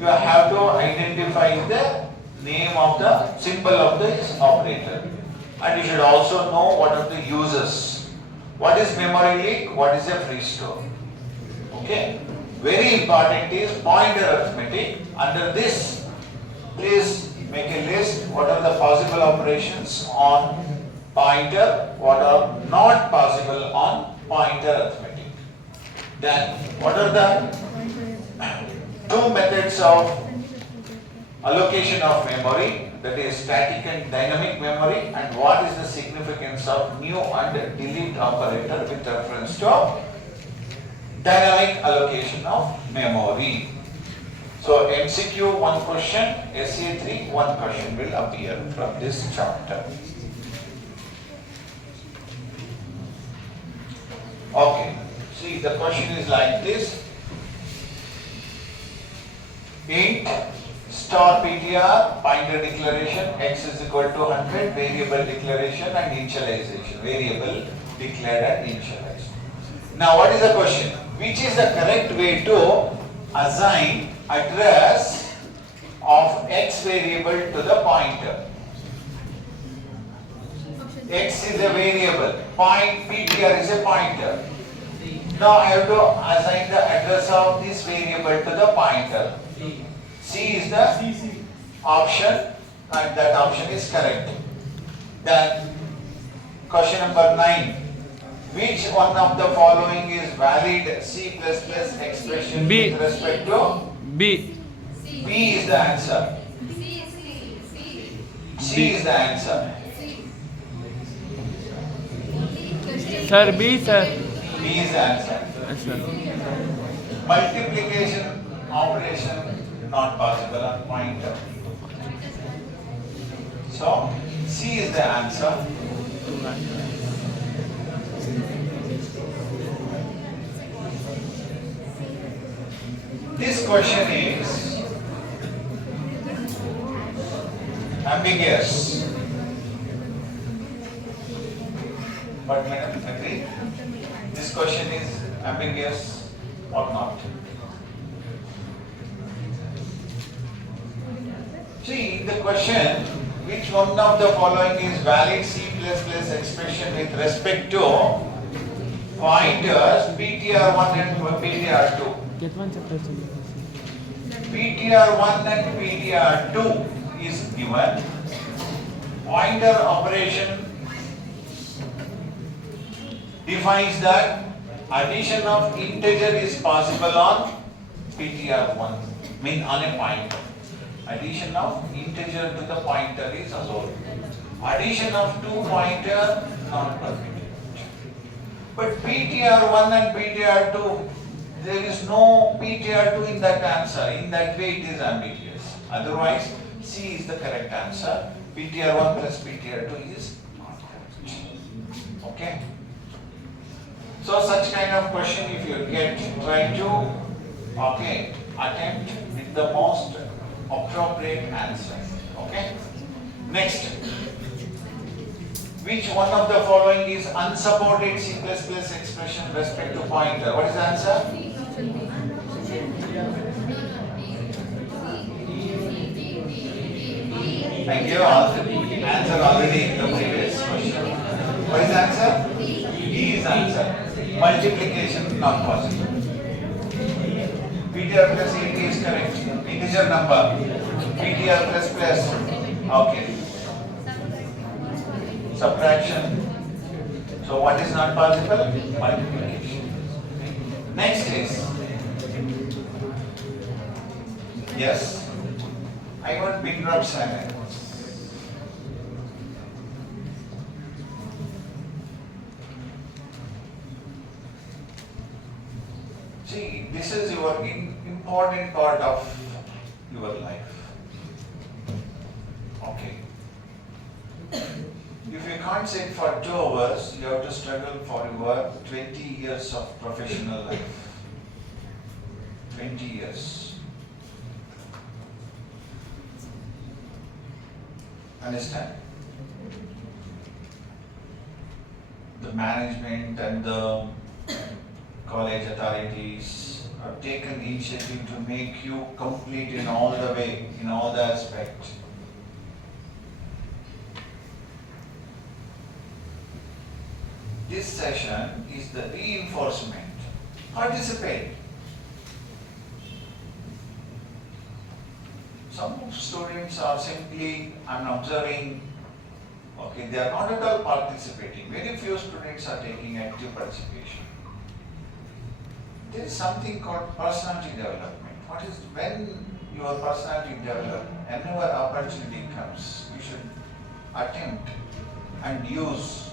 You have to identify the name of the symbol of this operator. And you should also know what are the uses. What is memory leak? What is a free store? Okay. Very important is pointer arithmetic. Under this, please make a list. What are the possible operations on pointer? What are not possible on pointer arithmetic? Then, what are the two methods of allocation of memory? That is static and dynamic memory. And what is the significance of new and delete operator with reference to dynamic allocation of memory? So MCQ one question, SA3 one question will appear from this chapter. Okay, see the question is like this. Int star PTR pointer declaration x is equal to 100, variable declaration and initialization. Variable declared and initialized. Now what is the question? Which is the correct way to assign address of x variable to the pointer? X is a variable, PTR is a pointer. Now I have to assign the address of this variable to the pointer. C is the option and that option is correct. Then question number 9. Which one of the following is valid C++ expression B. with respect to? B. B is the answer. C is the answer. Sir, B, sir. B is the answer. Yes, sir. Multiplication operation not possible on pointer. So C is the answer. This question is ambiguous. But madam, agree? This question is ambiguous or not? See, the question, which one of the following is valid C++ expression with respect to pointers PTR1 and PTR2? Get one chapter. PTR1 and PTR2 is given. Pointer operation defines that addition of integer is possible on PTR1, mean on a pointer. Addition of integer to the pointer is allowed. Addition of two pointer not permitted. But PTR1 and PTR2, there is no PTR2 in that answer. In that way it is ambiguous. Otherwise, C is the correct answer. PTR1 plus PTR2 is not correct. Okay? So such kind of question if you get, try to attempt with the most appropriate answer. Okay? Next. Which one of the following is unsupported C++ expression with respect to pointer? What is the answer? I gave answer already in the previous question. What is the answer? E is answer. Multiplication not possible. PTR plus 80 is correct. Integer number. PTR plus plus. Okay. Subtraction. So what is not possible? Multiplication. Next is. Yes. I want big drop silence. See, this is your important part of your life. Okay. If you can't sit for 2 hours, you have to struggle for your 20 years of professional life. 20 years. Understand? The management and the college authorities have taken initiative to make you complete in all the way, in all the aspects. This session is the reinforcement. Participate. Some students are simply, I'm observing, okay, they are not at all participating. Very few students are taking active participation. There is something called personality development. What is, when your personality develops, whenever opportunity comes, you should attempt and use